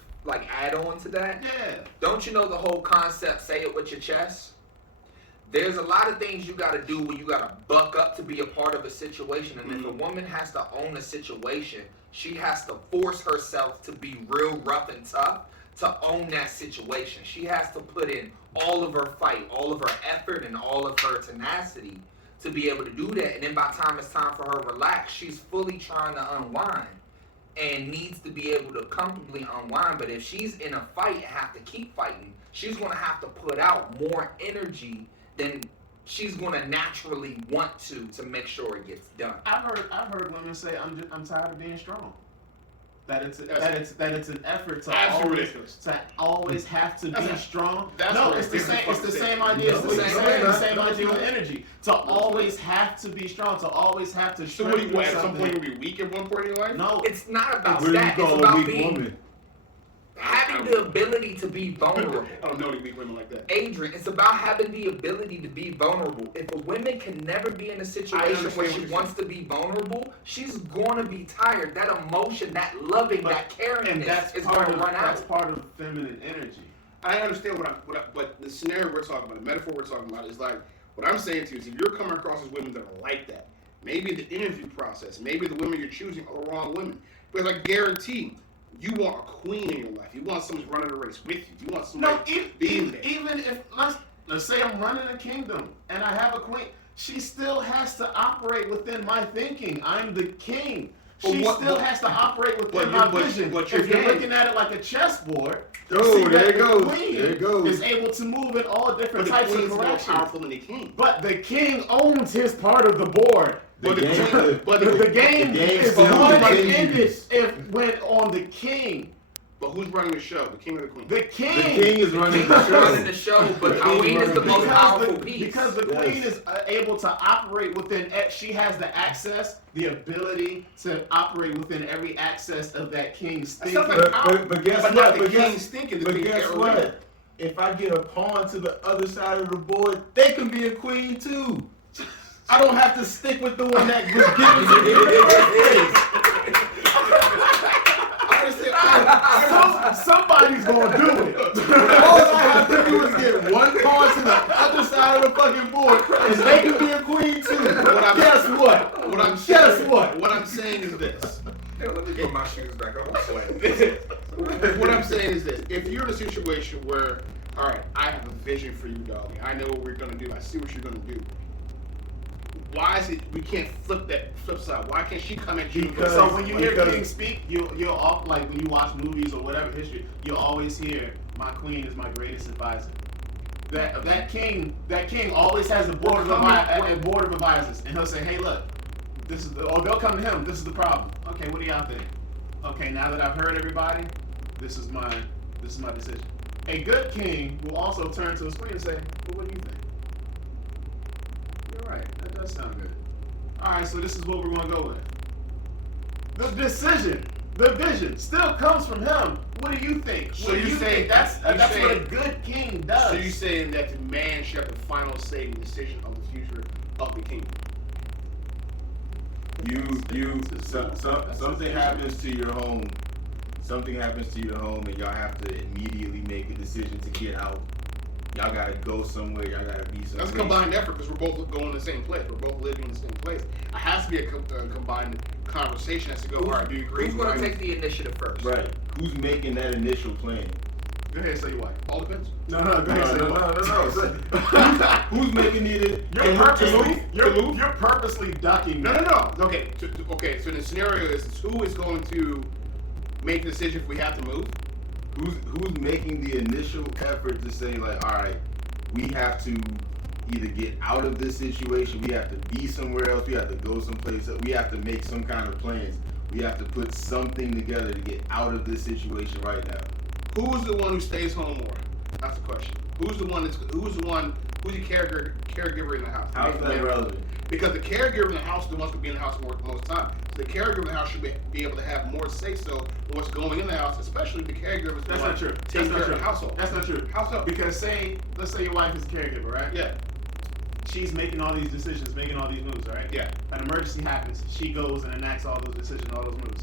add on to that? Yeah. Don't you know the whole concept, say it with your chest? There's a lot of things you gotta do when you gotta buck up to be a part of a situation. And if a woman has to own a situation, she has to force herself to be real rough and tough to own that situation. She has to put in all of her fight, all of her effort, and all of her tenacity to be able to do that. And then by the time it's time for her to relax, she's fully trying to unwind and needs to be able to comfortably unwind. But if she's in a fight and have to keep fighting, she's going to have to put out more energy than she's going to naturally want to make sure it gets done. I've heard women say, I'm tired of being strong. That it's an effort to Absolutely ridiculous. always have to be strong. That's No, what it's the ridiculous same fucking idea. It's No, the it's same not. same idea with energy. To always have to be strong. To always have to So what do strengthen you at some something. point you'll be weak at one point in your life? No, It's not about What do you that. It's call a about weak being woman? having the ability to be vulnerable. I don't know any weak women like that. Adrian, it's about having the ability to be vulnerable. If a woman can never be in a situation understand where what she you're wants to be vulnerable, she's gonna be tired. That emotion, that loving, that and caringness that's is part gonna of run that's out. part of feminine energy. I understand but the scenario we're talking about, the metaphor we're talking about is like, what I'm saying to you is if you're coming across as women that are like that, maybe the interview process, maybe the women you're choosing are the wrong women. Because I guarantee you want a queen in your life. You want someone running a race with you. You want No, somebody being there. even if let's say I'm running a kingdom and I have a queen, she still has to operate within my thinking. I'm the king. She still has to operate within my vision. but If you're again- looking at it like a chessboard, Oh, see there that it the goes. queen There it goes. is able to move in all But different the types of queen's more directions. powerful than the king. But the king owns his part of the board. But the game is still going to continues. end it if went on the king. But who's running the show? The king or the queen? The king. The king is running the running the show. show, but the King queen is the running most the- powerful piece. Because the queen is able to operate within. She has the access, the ability to operate within every access of that king's That's thinking. not like But guess But what? not the But king's guess, thinking. The but king guess can't what? read. If I get a pawn to the other side of the board, they can be a queen too. I don't have to stick with the one that was given to me in the first place. Somebody's gonna do it. All I have to do is get one pawn to the other side of the fucking board, and they can be a queen too. Guess what? What I'm Guess saying, what? What I'm saying is this. Hey, let me put my shoes back on. I'm sweating. What I'm saying is this. If you're in a situation where, all right, I have a vision for you, doggy. I know what we're gonna do. I see what you're gonna do. Why is it we can't flip side? Why can't she come at you? and go, Because- So when you hear because- King speak, you'll all, like when you watch movies or whatever history, you'll always hear, "My queen is my greatest advisor." That king always has a board of advisors, and he'll say, "Hey, look, this is or they'll come to him. This is the problem. Okay, what do y'all think? Okay, now that I've heard everybody, this is my decision." A good king will also turn to his queen and say, "Well, what do you think?" You're right. That does sound good. All right, so this is what we're gonna go with. The decision, the vision, still comes from him. What do you think? So What do you you say- think? That's you what say- a good king does. So you're saying that the man should have the final say in the decision of the future of the kingdom? Something happens to your home. Something happens to your home, and y'all have to immediately make a decision to get out. Y'all gotta go somewhere. Y'all gotta be somewhere. That's a combined effort because we're both going to the same place. We're both living in the same place. It has to be a combined conversation. Has to go. All right, do you agree? Who's going to take the initiative first? Right. Who's making that initial plan? Go ahead, say your wife. All depends. No, go ahead, say your wife. No. Who's making it? You're purposely ducking. No. Okay. Okay. So the scenario is who is going to make the decision if we have to move? Who's making the initial effort to say like, all right, we have to either get out of this situation, we have to be somewhere else, we have to go someplace else, we have to make some kind of plans, we have to put something together to get out of this situation right now. Who's the one who stays home more? That's the question. Who's the caregiver in the house? How's that relevant? Because the caregiver in the house is the ones who be in the house more most of the time. So the caregiver in the house should be able to have more say so in what's going in the house, especially if the caregiver is the That's one not true. taking That's not care true. of the household. That's not true. How so? Because let's say your wife is a caregiver, right? Yeah. She's making all these decisions, making all these moves, right? Yeah. An emergency happens. She goes and enacts all those decisions, all those moves.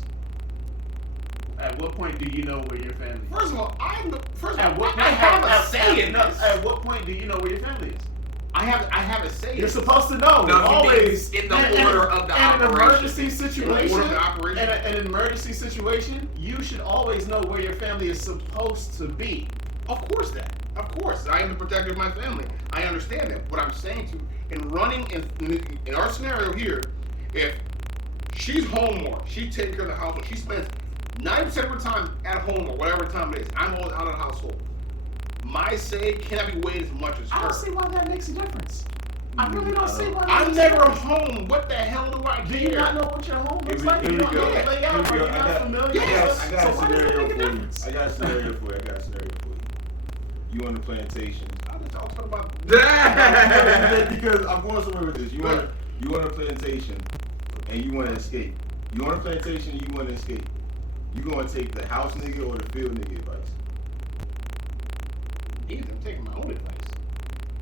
At what point do you know where your family is? First of all, I have have a say in this. At what point do you know where your family is? I have a say in You're this. supposed to know. No, he always. means in the order of the in an operation. emergency situation. order of the operation. In an emergency situation, you should always know where your family is supposed to be. Of course. I am the protector of my family. I understand that. What I'm saying to in running in our scenario here, if she's home more, she's taking care of the household, she spends 90% of her time at home or whatever time it is. I'm always out of the household. My say cannot be weighed as much as I don't her. see why that makes a difference. I really don't see why that I'm makes never a difference. home. What the hell do I Do care? you not know what your home looks like? Here You we don't go. know it laid out. Here we Are go. you not familiar Yes. with I it? got So a why does it scenario make a for you. difference? I got a scenario for you. You on the plantation. I'm just talking about. Because I'm going somewhere with this. You on a plantation and you want to escape. You on a plantation and you want to escape. You gonna take the house nigga or the field nigga advice? Either I'm taking my own advice.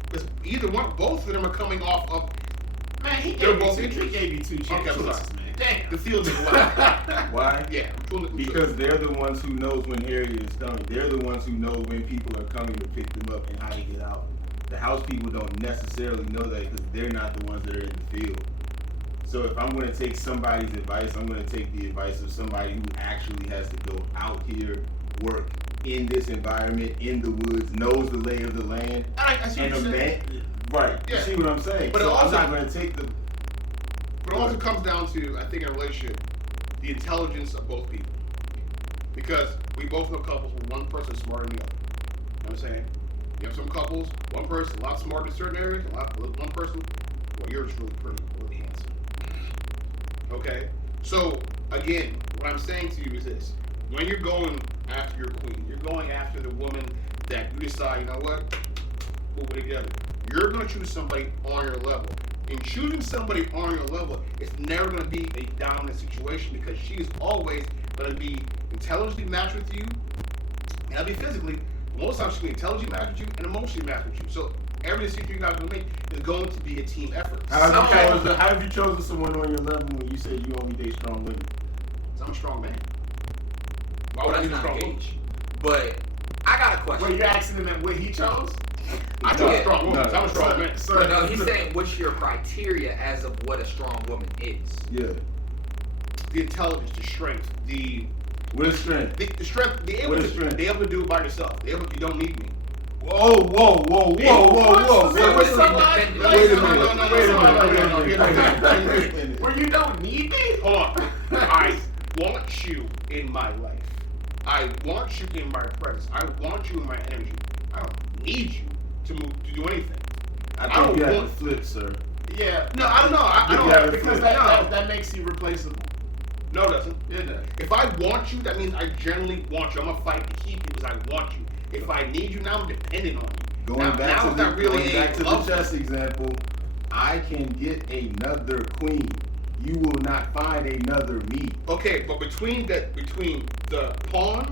Because either one, both of them are coming off of Man, he They're gave both you two interesting. choices, Okay, I'm sorry. man. Damn. the field is wild. Why? Yeah, Because they're the ones who knows when Harriet is coming. They're the ones who know when people are coming to pick them up and how to get out. The house people don't necessarily know that because they're not the ones that are in the field. So if I'm going to take somebody's advice, I'm going to take the advice of somebody who actually has to go out here, work in this environment, in the woods, knows the lay of the land. I see And what a you're saying. man, right? Yeah. You see what I'm saying? But so it also- I'm not going to take the. But it also comes down to, I think, in a relationship, the intelligence of both people. Because we both know couples where one person is smarter than the other. You know what I'm saying? You have some couples, one person a lot smarter in certain areas, one person, well, you're just really pretty, really handsome. Okay? So, again, what I'm saying to you is this. When you're going after your queen, you're going after the woman that you decide, you know what, we'll be together. You're going to choose somebody on your level. In choosing somebody on your level, it's never going to be a dominant situation because she is always going to be intelligently matched with you, and that'll be physically. Most times she's going to intelligently match with you and emotionally match with you. So every decision you guys are going to make is going to be a team effort. How have you chosen someone on your level when you said you only date strong women? I'm a strong man. Why Well, would I that's be a not strong a woman? gauge. But I got a question. Wait, you're asking him what he chose? I know a strong woman. No. I'm a strong man. Sir, No, he's saying what's your criteria as of what a strong woman is? Yeah. The intelligence, the strength, the Strength. strength, the able What to is strength? be able to do it by yourself. The able, you don't need me. Whoa. So Wait, it's somebody- independent. Wait a minute. Where you don't need me? Hold on. I want you in my life. I want you in my presence. I want you in my energy. I don't need you to move to do anything. I don't think you have want- to flip, sir. Yeah. No, I don't know. I You don't gotta Because flip. that makes you replaceable. No, it doesn't. It does. If I want you, that means I genuinely want you. I'm gonna fight to keep you because I want you. If I need you, now I'm dependent on you. Going now, back now to it's the not really going back to the love. chess example, I can get another queen. You will not find another me. Okay, but between the pawn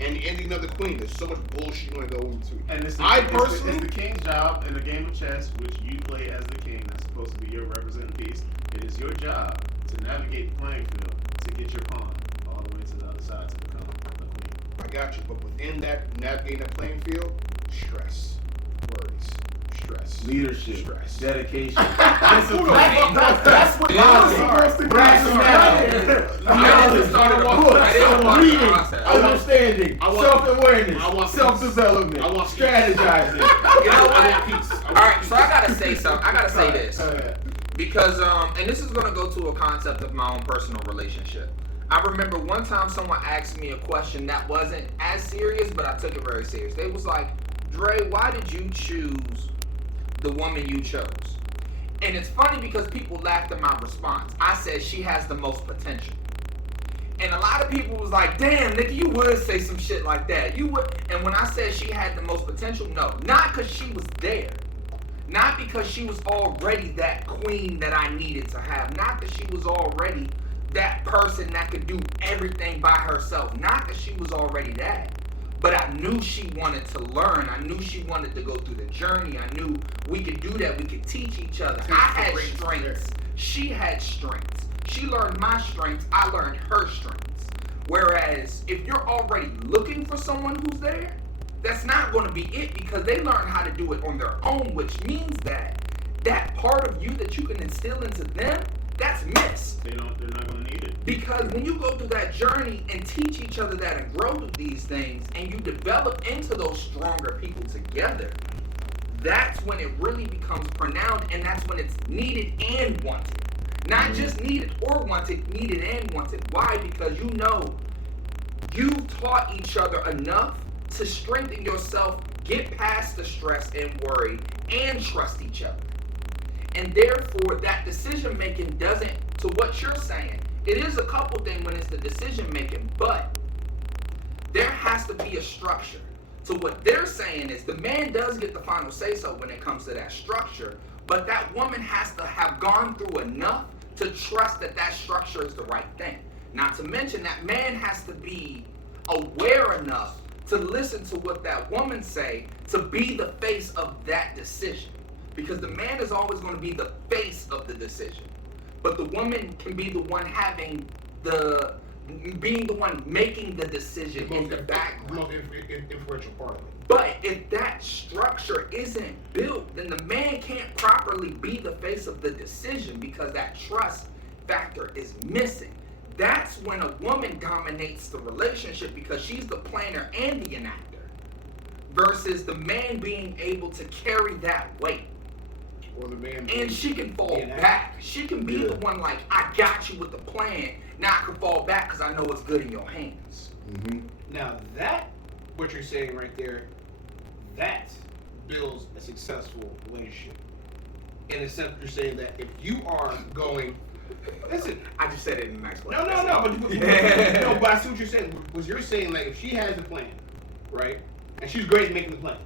and ending another queen, there's so much bullshit you want to go into. And it's personally, it's the king's job in the game of chess, which you play as the king. That's supposed to be your representing piece. It is your job to navigate the playing field to get your pawn all the way to the other side to become a queen. I got you. But within that navigating that playing field, stress, worries, stress, Leadership, stress. dedication. That's what Yeah. supposed to Rationality, knowledge, reading, understanding, I want- self-awareness, I want self-development, I want strategizing. You know I what? want peace. All right, so I gotta say something. I gotta say this. Okay. Because and this is gonna go to a concept of my own personal relationship. I remember one time someone asked me a question that wasn't as serious, but I took it very serious. They was like, Dre, why did you choose the woman you chose? And it's funny because people laughed at my response. I said she has the most potential. And a lot of people was like, damn, nigga, you would say some shit like that. You would. And when I said she had the most potential, no. Not because she was there. Not because she was already that queen that I needed to have. Not that she was already that person that could do everything by herself. Not that she was already that. But I knew she wanted to learn. I knew she wanted to go through the journey. I knew we could do that. We could teach each other. I had strengths. She had strengths. She learned my strengths. I learned her strengths. Whereas if you're already looking for someone who's there, that's not going to be it because they learn how to do it on their own, which means that that part of you that you can instill into them, that's missed. They're not gonna need it. Because when you go through that journey and teach each other that and grow through these things and you develop into those stronger people together, that's when it really becomes pronounced and that's when it's needed and wanted. Not just needed or wanted, needed and wanted. Why? Because you know you've taught each other enough to strengthen yourself, get past the stress and worry, and trust each other. And therefore, that decision making doesn't, to what you're saying, it is a couple thing when it's the decision making, but there has to be a structure. So what they're saying is the man does get the final say so when it comes to that structure, but that woman has to have gone through enough to trust that that structure is the right thing. Not to mention that man has to be aware enough to listen to what that woman say to be the face of that decision. Because the man is always going to be the face of the decision. But the woman can be the one being the one making the decision in the The background. most influential part of it. But if that structure isn't built, then the man can't properly be the face of the decision because that trust factor is missing. That's when a woman dominates the relationship because she's the planner and the enactor versus the man being able to carry that weight. Or the man. And she can fall Yeah. back. She can be the one like, I got you with the plan. Now I can fall back because I know it's good in your hands. Mm-hmm. Now that, what you're saying right there, that builds a successful relationship. In a sense, you're saying that if you are going Listen, I just said it in a nice way. no, That's no, it. but no, but I see what you're saying. Was you're saying like if she has a plan, right, and she's great at making the plan.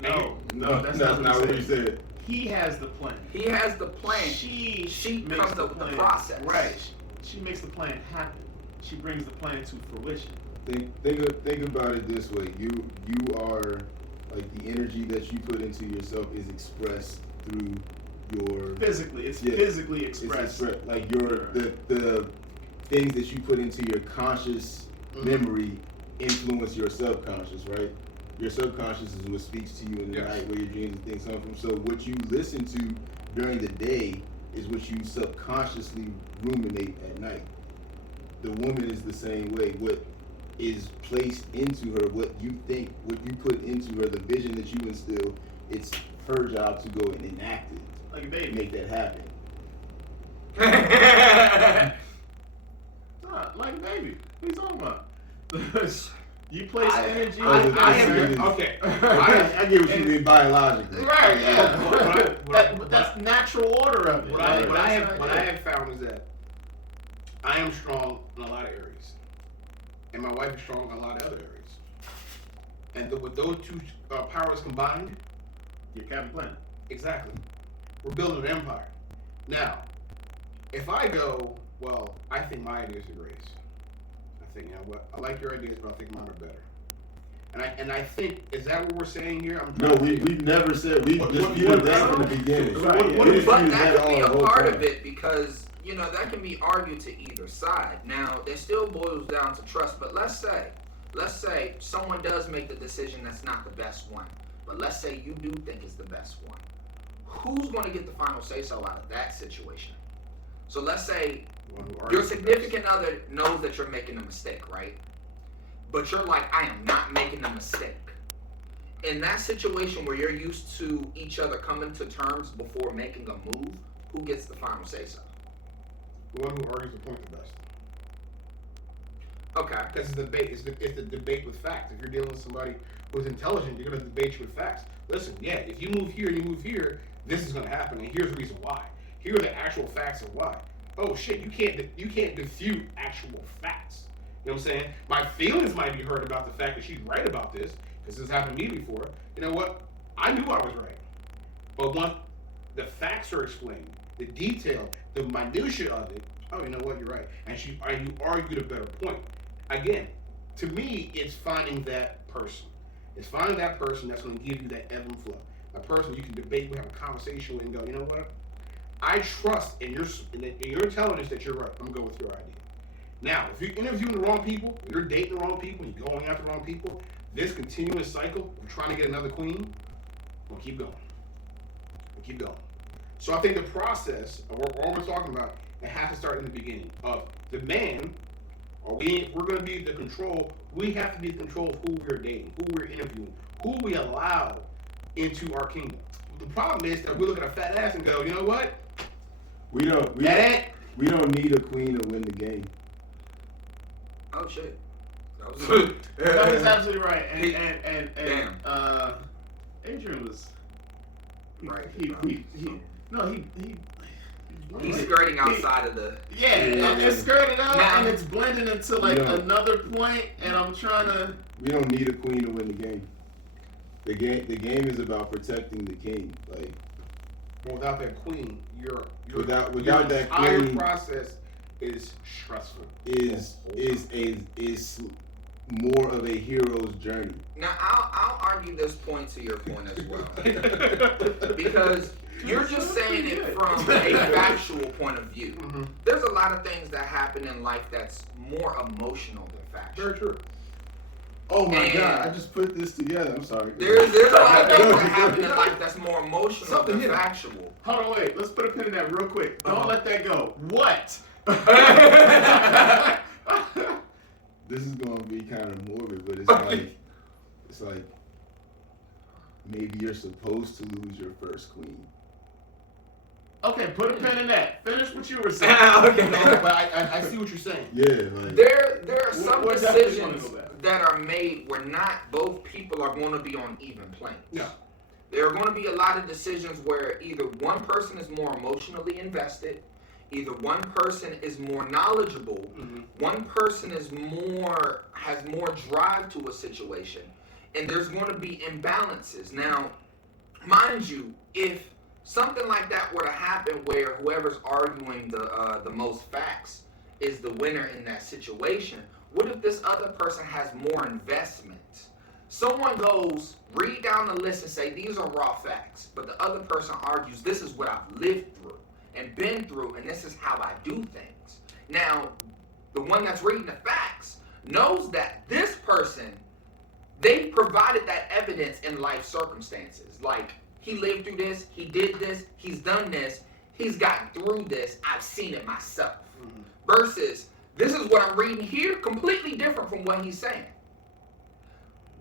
No, that's not what you said. He has the plan. He has the plan. She comes makes up with the plan. process. Right. She makes the plan happen. She brings the plan to fruition. Think about it this way. You are like the energy that you put into yourself is expressed through your Physically, it's Yeah. physically it's expressed. like your the things that you put into your conscious memory influence your subconscious, right? Your subconscious is what speaks to you in the Yes. night where your dreams and things come from. So what you listen to during the day is what you subconsciously ruminate at night. The woman is the same way. What is placed into her, what you think, what you put into her, the vision that you instill, it's her job to go and enact it. Like a baby. Make that happen. Like a baby. What are you talking about? You place energy. I am okay. I get what you mean biologically. Right, yeah. But That's natural order of it. What I have found is that I am strong in a lot of areas, and my wife is strong in a lot of other areas. And with those two powers combined, Your Captain Planet. exactly, we're building an empire. Now, if I go, well, I think my ideas are great. I think, you know what, I like your ideas, but I think mine are better. And I think, is that what we're saying here? No, we've never said we disputed that from the beginning. Right, We yeah. disputed But that all could be the a whole part time. of it because, you know, that can be argued to either side. Now, it still boils down to trust, but let's say someone does make the decision that's not the best one, but let's say you do think it's the best one. Who's going to get the final say-so out of that situation? So let's say your significant other knows that you're making a mistake, right? But you're like, I am not making a mistake. In that situation where you're used to each other coming to terms before making a move, who gets the final say-so? The one who argues the point the best. Okay. Because it's debate. It's the debate with facts. If you're dealing with somebody who's intelligent, you're going to debate you with facts. Listen, yeah, if you move here and you move here, this is going to happen, and here's the reason why. Here are the actual facts of why. Oh shit, you can't defute actual facts. You know what I'm saying? My feelings might be hurt about the fact that she's right about this, because this happened to me before. You know what? I knew I was right, but once the facts are explained, the detail, the minutia of it, oh, you know what? You're right, and you argued a better point. Again, to me, it's finding that person. It's finding that person that's going to give you that ebb and flow. A person you can debate with, have a conversation with, and go, you know what? I trust in your intelligence that you're right. I'm going to go with your idea. Now, if you're interviewing the wrong people, you're dating the wrong people, you're going after the wrong people, this continuous cycle of trying to get another queen, we'll keep going. We'll keep going. So I think the process of what we're talking about, it has to start in the beginning of the man. If we're going to be the control, we have to be the control of who we're dating, who we're interviewing, who we allow into our kingdom. The problem is that we look at a fat ass and go, you know what? We don't need a queen to win the game. Oh shit. No, he's absolutely right. And Damn. Adrian was Right. He's skirting outside of the. Yeah, it's skirted out Now- and it's blending into like Yeah. another point, and I'm trying to. We don't need a queen to win the game. The game is about protecting the king. Like Well, without that queen, your Without that entire queen- process is stressful. is more of a hero's journey. Now I'll argue this point to your point as well, because you're just saying it from a factual point of view. Mhm. There's a lot of things that happen in life that's more emotional than factual. Very true. Oh my And- God! I just put this together. I'm sorry. There's a lot of things that happen in life that's more emotional Something than here. factual. Hold on, wait. Let's put a pin in that real quick. Don't let that go. What? This is gonna be kind of morbid, but it's like maybe you're supposed to lose your first queen. Okay, put a pin in that. Finish what you were saying. Okay. No, but I see what you're saying. Yeah, like There are some We're definitely decisions gonna go back. that are made where not both people are going to be on even planes. No. There are going to be a lot of decisions where either one person is more emotionally invested Either one person is more knowledgeable, one person has more drive to a situation, and there's going to be imbalances. Now, mind you, if something like that were to happen where whoever's arguing the most facts is the winner in that situation, what if this other person has more investment? Someone goes, read down the list and say, these are raw facts. But the other person argues, this is what I've lived through and been through, and this is how I do things. Now, the one that's reading the facts knows that this person, they provided that evidence in life circumstances. Like, he lived through this, he did this, he's done this, he's gotten through this, I've seen it myself. Versus, this is what I'm reading here, completely different from what he's saying.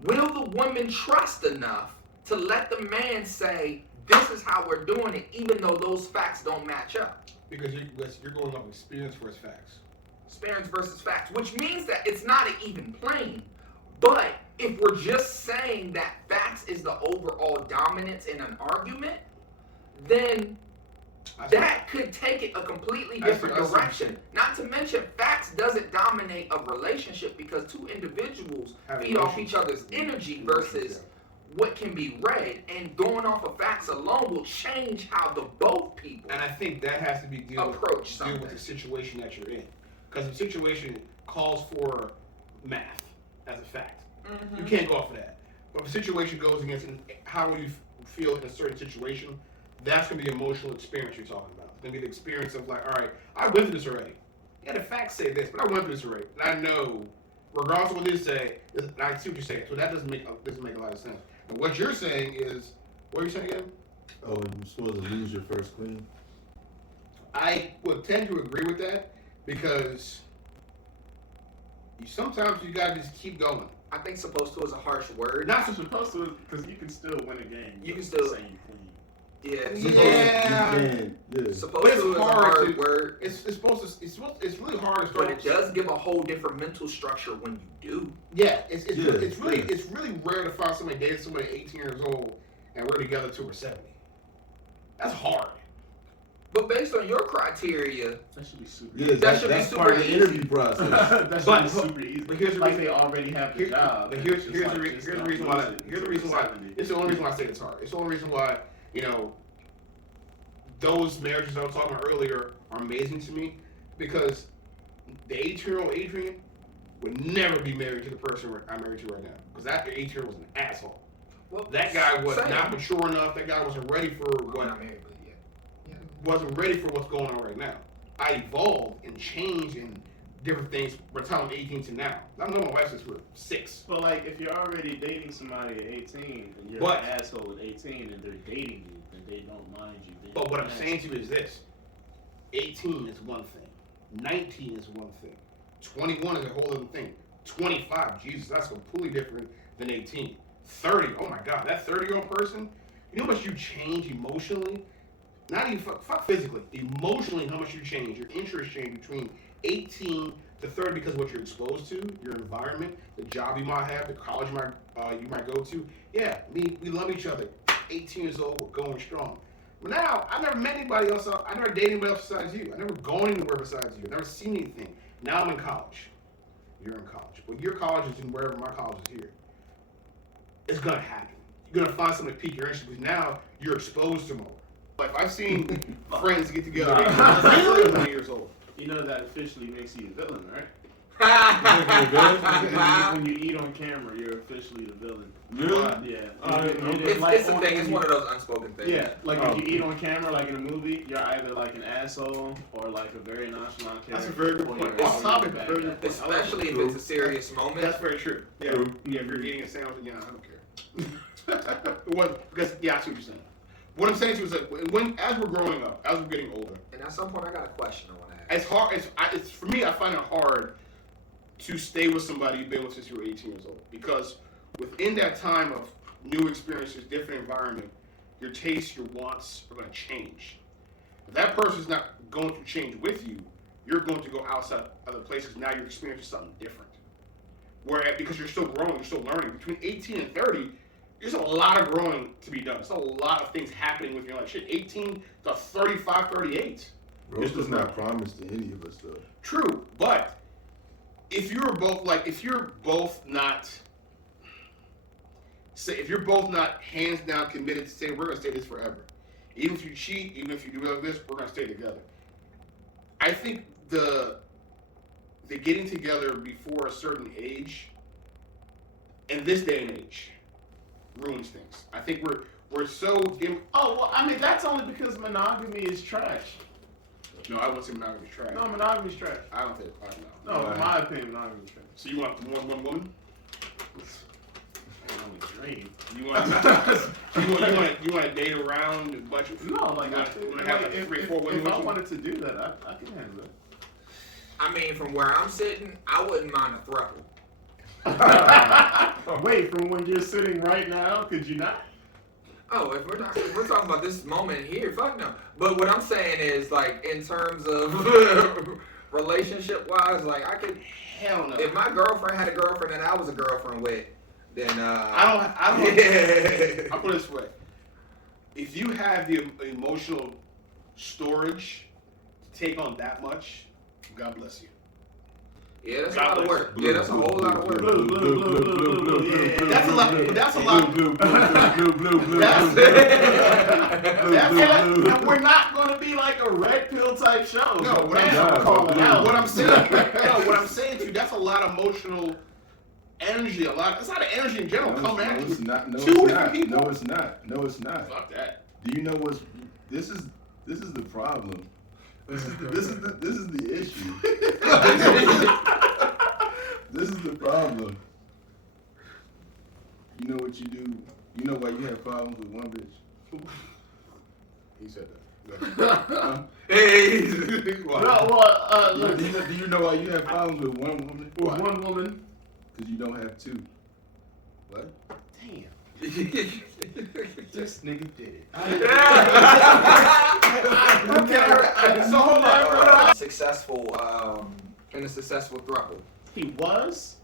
Will the woman trust enough to let the man say, this is how we're doing it, even though those facts don't match up? Because you're going off experience versus facts. Experience versus facts, which means that it's not an even plane. But if we're just saying that facts is the overall dominance in an argument, then that could take it a completely different direction. Not to mention, facts doesn't dominate a relationship because two individuals feed off each other's energy versus what can be read. And going off of facts alone will change how the both people And I think that has to be deal with the situation that you're in. Because the situation calls for math as a fact. You can't go off of that. But if a situation goes against how you feel in a certain situation, that's going to be the emotional experience you're talking about. It's going to be the experience of like, all right, I went through this already. Yeah, the facts say this, but I went through this already. And I know, regardless of what they say, I see what you're saying. So that doesn't make a lot of sense. And what you're saying is, what are you saying again? Oh, you're supposed to lose your first queen? I would tend to agree with that because sometimes you got to just keep going. I think supposed to is a harsh word. Not supposed to, because you can still win a game. You can still say you clean. Yeah. Supposed But it's to is a hard hard word. It's really hard to start. But it does give a whole different mental structure when you do. Yeah, it's really rare to find somebody dating somebody 18 years old and we're together till we're 70. That's hard. But based on your criteria, That should be super Yeah, easy. That should be that's super part of the easy. interview process. That should be super easy. But here's the like reason- they already have the job. But here's the reason why. It's the only reason why I say it's hard. It's the only reason why those marriages I was talking about earlier are amazing to me because the 18-year-old Adrian would never be married to the person I'm married to right now because that 18-year-old was an asshole. well, That guy was same. not mature enough. That guy wasn't ready for I'm not married, but yeah. wasn't ready for what's going on right now. I evolved and changed and different things from the time I'm 18 to now. I've known my wife since we were 6. But like, if you're already dating somebody at 18 and you're But- an asshole at 18 and they're dating you, then they don't mind you. They But what I'm don't saying to you is this: 18 is one thing, 19 is one thing, 21 is a whole other thing, 25, Jesus, that's completely different than 18. 30, oh my God, that 30-year-old person, you know how much you change emotionally? Not even fuck physically, emotionally, how much you change. Your interests change between 18 to 30 because of what you're exposed to, your environment, the job you might have, the college you might go to. Yeah, we love each other. 18 years old, we're going strong. But now, I've never met anybody else. I never dated anybody else besides you. I've never gone anywhere besides you. I've never seen anything. Now I'm in college. You're in college. But your college is in wherever my college is here. It's going to happen. You're going to find something to pique your interest because now you're exposed to more. Like, if I've seen friends get together at really 20 years old. You know that officially makes you a villain, right? It's When you eat on camera, you're officially the villain. Really? Yeah. it's a thing. It's one of those unspoken things. Yeah, like if you eat on camera, like in a movie, you're either like an asshole or like a very nonchalant character. That's a very good or point. you're Off topic, bad very guy. good point. Especially if it's a serious moment. That's very true. Yeah, yeah. If you're eating a sandwich, yeah, I don't care. Because yeah, I see what you're saying. What I'm saying to you is that as we're growing up, as we're getting older, And at some point, I got a question I want to ask. as hard as for me, I find it hard to stay with somebody you've been with since you were 18 years old because within that time of new experiences, different environment, your tastes, your wants are going to change. If that person's not going to change with you, you're going to go outside other places. Now you're experiencing something different. Whereas because you're still growing, you're still learning. Between 18 and 30, there's a lot of growing to be done. There's a lot of things happening with your life. Shit, 18 to 35, 38. Growth is not promised to any of us, though. True, but if you're both not hands down committed to saying we're gonna stay this forever, even if you cheat, even if you do like this, we're gonna stay together. I think the getting together before a certain age, in this day and age, ruins things. I think we're so. Oh well, I mean that's only because monogamy is trash. No, I wouldn't say monogamy is trash. No, monogamy's trash. I don't think. I don't know. No, in my opinion, monogamy's trash. So you want one woman? I only dream. You want to date around a bunch of No, like you I want to have like 3 or 4 women if with I you? wanted to do that, I can handle it. I mean, from where I'm sitting, I wouldn't mind a throuple. Wait, from when you're sitting right now, could you not? Oh, if we're talking about this moment here, fuck no. But what I'm saying is, like, in terms of relationship wise, like, I could. Hell no. If my girlfriend had a girlfriend that I was a girlfriend with, then I don't. Yeah. I'll put it this way: if you have the emotional storage to take on that much, God bless you. Yeah, that's a lot of work. Yeah, that's a whole lot of work. Blue, blue, blue, blue, blue, blue. Yeah. That's a lot. That's a lot. Blue, blue, blue, blue, blue. That's And we're not going to be like a red pill type show. No, what Man, I'm- call it out. what I'm saying. No, what I'm saying to you, that's a lot of emotional energy. It's not energy in general. Come at it's you. not. No, Two it's different not. people. No, it's not. No, it's not. Fuck that. Do you know what's? This is the problem. This is the issue. This is the problem. You know what you do? You know why you have problems with one bitch? He said that. Hey. No, well, look, Do you know why you have problems with one woman? with one woman. Because you don't have two. What? Damn. This nigga did it. Okay, so hold on. Successful in a successful throuple. He was?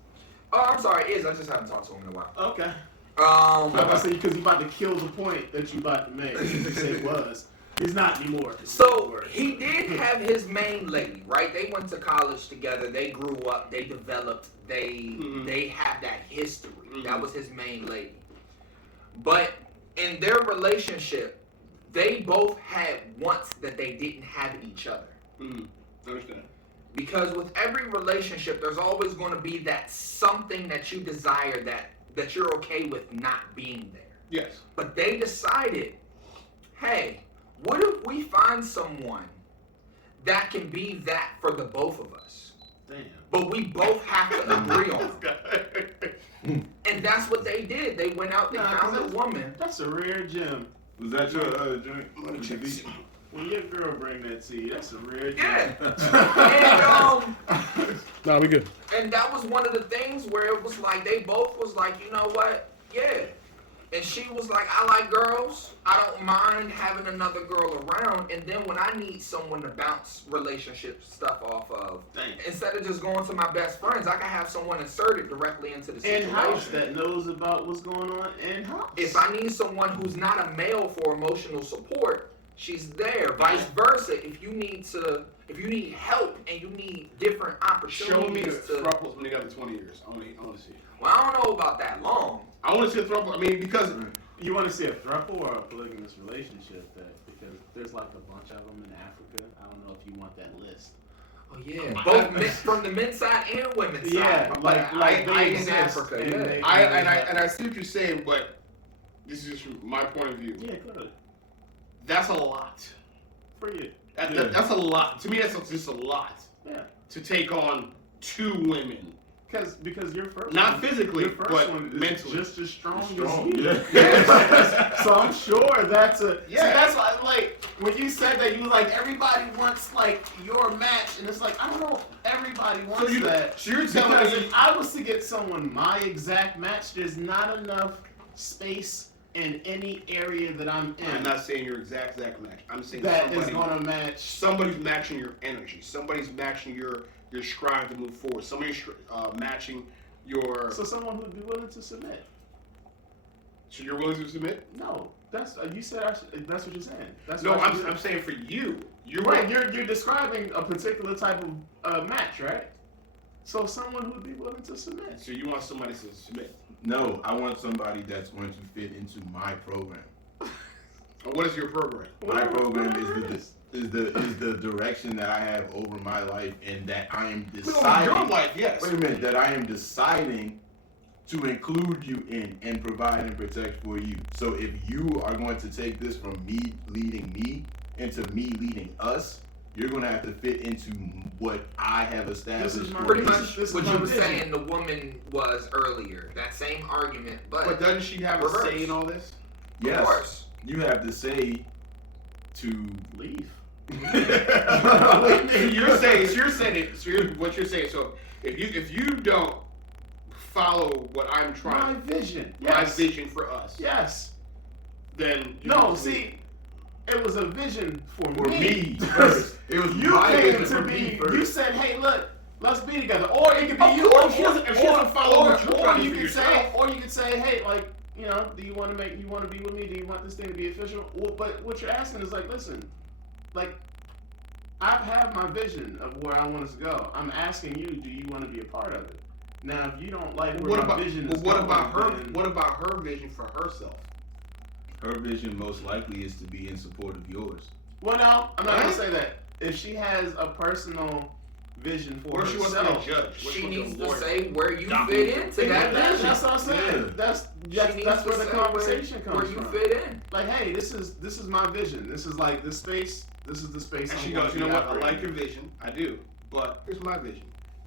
Oh, I'm sorry, I just haven't talked to him in a while. Okay. I was about to Um, say, because you about to kill the point that you about to make. You said was. He's not anymore. so he did have his main lady, right? They went to college together. They grew up. They developed. They have that history. That was his main lady. But in their relationship, they both had wants that they didn't have each other. Understand. Because with every relationship, there's always going to be that something that you desire that you're okay with not being there. Yes. But they decided, hey, what if we find someone that can be that for the both of us? Damn. But we both have to agree on it. And that's what they did. They went out, they found a woman. That's a rare gem. Was that your joint? Let me check this. When your girl bring that to you, that's a rare gem. Yeah. No, we good. And that was one of the things where it was like, they both was like, you know what? Yeah. And she was like, I like girls. I don't mind having another girl around. And then when I need someone to bounce relationship stuff off of, instead of just going to my best friends, I can have someone inserted directly into the situation. In-house that knows about what's going on in-house. If I need someone who's not a male for emotional support, she's there. Vice versa. If you need help and you need different opportunities Show me the to. throuples when they got to 20 years. I want to see. Well, I don't know about that long. I want to see a throuple. I mean, because you want to see a throuple or a polygamous relationship, because there's like a bunch of them in Africa. I don't know if you want that list. Oh yeah, both men, from the men's side and women's Yeah, side. like I they in exist Africa, and yeah. they- I see what you're saying, but this is just from my point of view. Yeah, good. That's a lot. For you. That's a lot. To me, that's just a lot Yeah. to take on 2 women. Because your first Not one, physically, your first but one is mentally. just as strong Strong. as you. Yeah. So I'm sure that's a Yeah. See, that's why, like, when you said that, you was like, everybody wants like your match, and it's like, I don't know if everybody wants that. So you're telling Because me if I was to get someone my exact match, there's not enough space in any area that I'm in I'm not saying your exact match. I'm saying that is somebody, gonna match. somebody's matching your energy. Somebody's matching your strive to move forward. Somebody's matching your. So someone who'd be willing to submit. So you're willing to submit? No, that's you said. That's what you're saying. That's No, what I should I'm do. saying for you. You're right. You're describing a particular type of match, right? So someone who would be willing to submit. So you want somebody to submit? No, I want somebody that's going to fit into my program. And what is your program? My program is the direction that I have over my life, and that I am deciding. Your life, yes. Wait a minute, that I am deciding to include you in and provide and protect for you. So if you are going to take this from me leading me into me leading us, you're going to have to fit into what I have established. Pretty for much this is what my you were vision. saying the woman was earlier. That same argument, But doesn't she have a reverse. say in all this? Yes, Of course. you have to say to Leave. You're saying it. So what you're saying. So if you don't follow what I'm My trying, vision. my Yes. vision for us, Yes. then you No, need to see, it was a vision for me first. It was You my came vision to for be. me first. You said, "Hey, look, let's be together." Or it could be Of you. course, if she doesn't follow what you're trying to you do for could say, yourself. or you could say, "Hey, like, you know, do you want to be with me? Do you want this thing to be official?" Well, but what you're asking is like, listen, like, I have my vision of where I want us to go. I'm asking you, do you want to be a part of it? Now, if you don't like where What my about vision is what going, about her? then- What about her vision for herself? Her vision most likely is to be in support of yours. Well, no, I'm not Right? gonna say that. If she has a personal vision for What if she wants herself, to be a judge? What if She wants needs be a to lawyer? say where you Doctor. fit into that vision. That's what I'm saying. Yeah. That's She needs that's to where the say conversation where comes you from. fit in. Like, hey, this is my vision. This is like this space. This is the space. And I'm she going goes, to you know be what? I operating like your in." vision. I do. But here's my vision.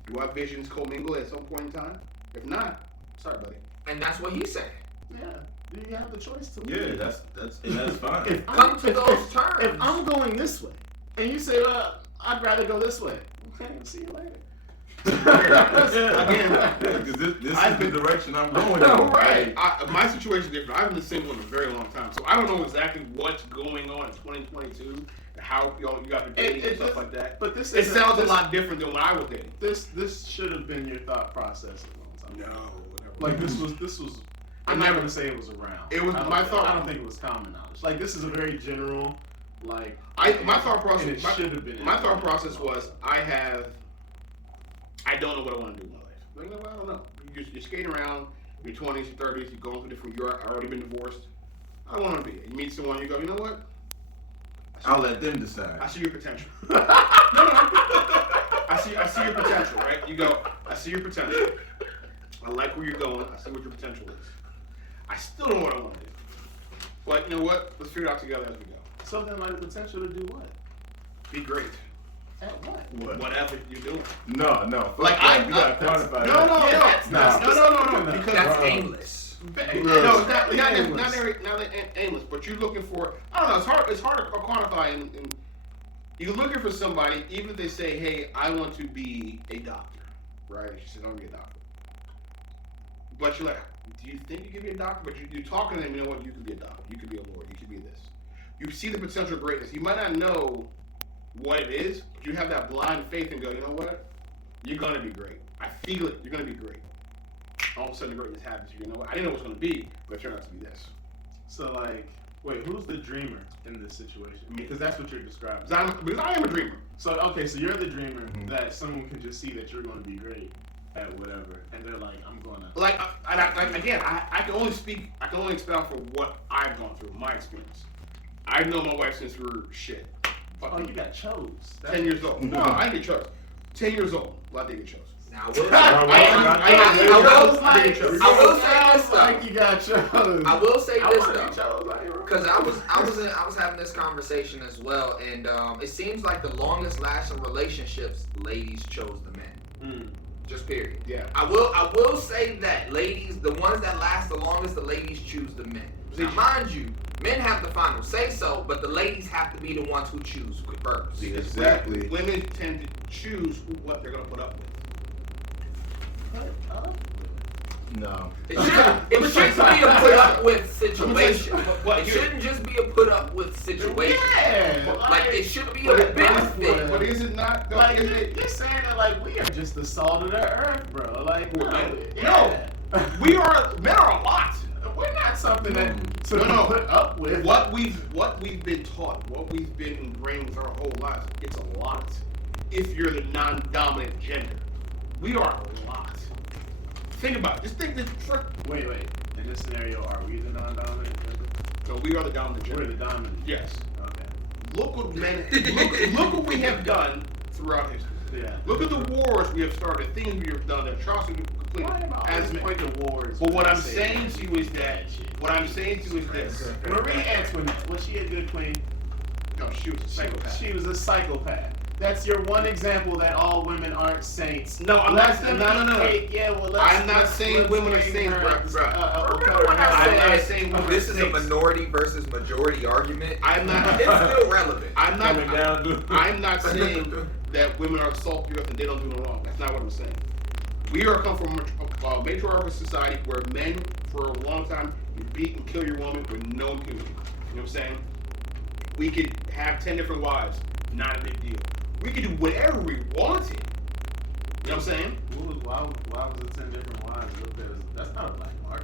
Do our visions commingle at some point in time? If not, sorry, buddy. And that's what he said. Yeah, you have the choice to. Yeah, leave. that's fine. If Come I'm- to if- those if- terms. If I'm going this way, and you say, "Well, I'd rather go this way," okay, see you later. Again, Because this I've is been- the direction I'm going in. Right. My situation is different. I've been single for a very long time, so I don't know exactly what's going on in 2022 and how you guys are dating and stuff like that. But this It is sounds a lot different than when I was dating. This should have been your thought process a long time. No, whatever. Like this was. I'm not gonna say it was around. It was I don't my think- thought- I don't think it was common knowledge. Like this is a very general, like. My thought process. And it should have been. My thought process was I don't know what I want to do in my life. Like, no, I don't know. You're skating around, your 20s, your 30s, you're going through different, you're already been divorced. I don't want to be. You meet someone, you go, you know what? I'll let them decide. I see your potential. I see your potential, right? You go, I see your potential. I like where you're going. I see what your potential is. I still don't know what I want to do. But you know what? Let's figure it out together as we go. So then, like, potential to do what? Be great. At what? What? Whatever you're doing. No. Like, you gotta quantify No, that. no, Yeah, that's no. Because That's aimless. no, it's not Aimless. aimless. But you're looking for. I don't know. It's hard to quantify. And you're looking for somebody, even if they say, "Hey, I want to be a doctor," right? She said, "I want to be a doctor." But you're like, "Do you think you can be a doctor?" But you're talking to them. You know what? You could be a doctor. You could be a lawyer. You could be this. You see the potential greatness. You might not know what it is, but you have that blind faith and go, "You know what? You're gonna be great. I feel it. You're gonna be great." All of a sudden, the greatness happens. You know what? I didn't know it was gonna be, but it turned out to be this. So like, wait, who's the dreamer in this situation? Because that's what you're describing. Because I am a dreamer. So okay, so you're the dreamer that someone can just see that you're going to be great at whatever, and they're like, I'm gonna. Like, I can only speak. I can only expound for what I've gone through, my experience. I've known my wife since we were shit. Oh, you got chose. 10 years old. No, I didn't get chose. 10 years old. Well, I did get chose. Now, I will say this though. Like you got chose. I will say I this wanna though. be chose. I ain't Because I was having this conversation as well, and it seems like the longest lasting relationships, ladies chose the men. Just period. Yeah. I will say that ladies, the ones that last the longest, the ladies choose the men. Now, mind you, men have the final say so, but the ladies have to be the ones who choose first. Exactly. Women tend to choose what they're going to put up with. No. It shouldn't be a put up with situation. But It shouldn't just be a put up with situation. Yeah, Like it should be a benefit. But is it not? Though, Like isn't it? you're saying that like we are just the salt of the earth, bro. Like no, We are. Men are a lot. we're not something that to put up with. What we've been taught, what we've been ingrained with our whole lives, it's a lot. If you're the non-dominant gender, we are a lot. Think about it. Just think this. Wait. In this scenario, are we the non-dominant gender? So we are the dominant gender. We're the dominant. Yes. Okay. Look what men. Look what we have done throughout history. Yeah. Look at the wars we have started, things we have done, the atrocities we have completed. Why am I As always men. point to wars? But what when I I'm say saying to you is that. What I'm saying to you is this. Marie Antoinette, was she a good queen? No, she was a psychopath. She was a psychopath. That's your one example that all women aren't saints. No, I'm Let not. them No. hate- Yeah, well, let's, I'm not saying let's women are bring saints, her- bruh. Remember when I'm I not said saying women this are is a saints. minority versus majority argument? I'm not. It's still relevant. I'm not. Coming down to- I'm not saying that women are salty and they don't do no wrong. That's not what I'm saying. We are come from a matriarchal society where men, for a long time, you beat and kill your woman with no impunity. You know what I'm saying? We could have 10 different wives, not a big deal. We could do whatever we wanted. You know what I'm saying? Why was it 10 different wives? That's not a black mark.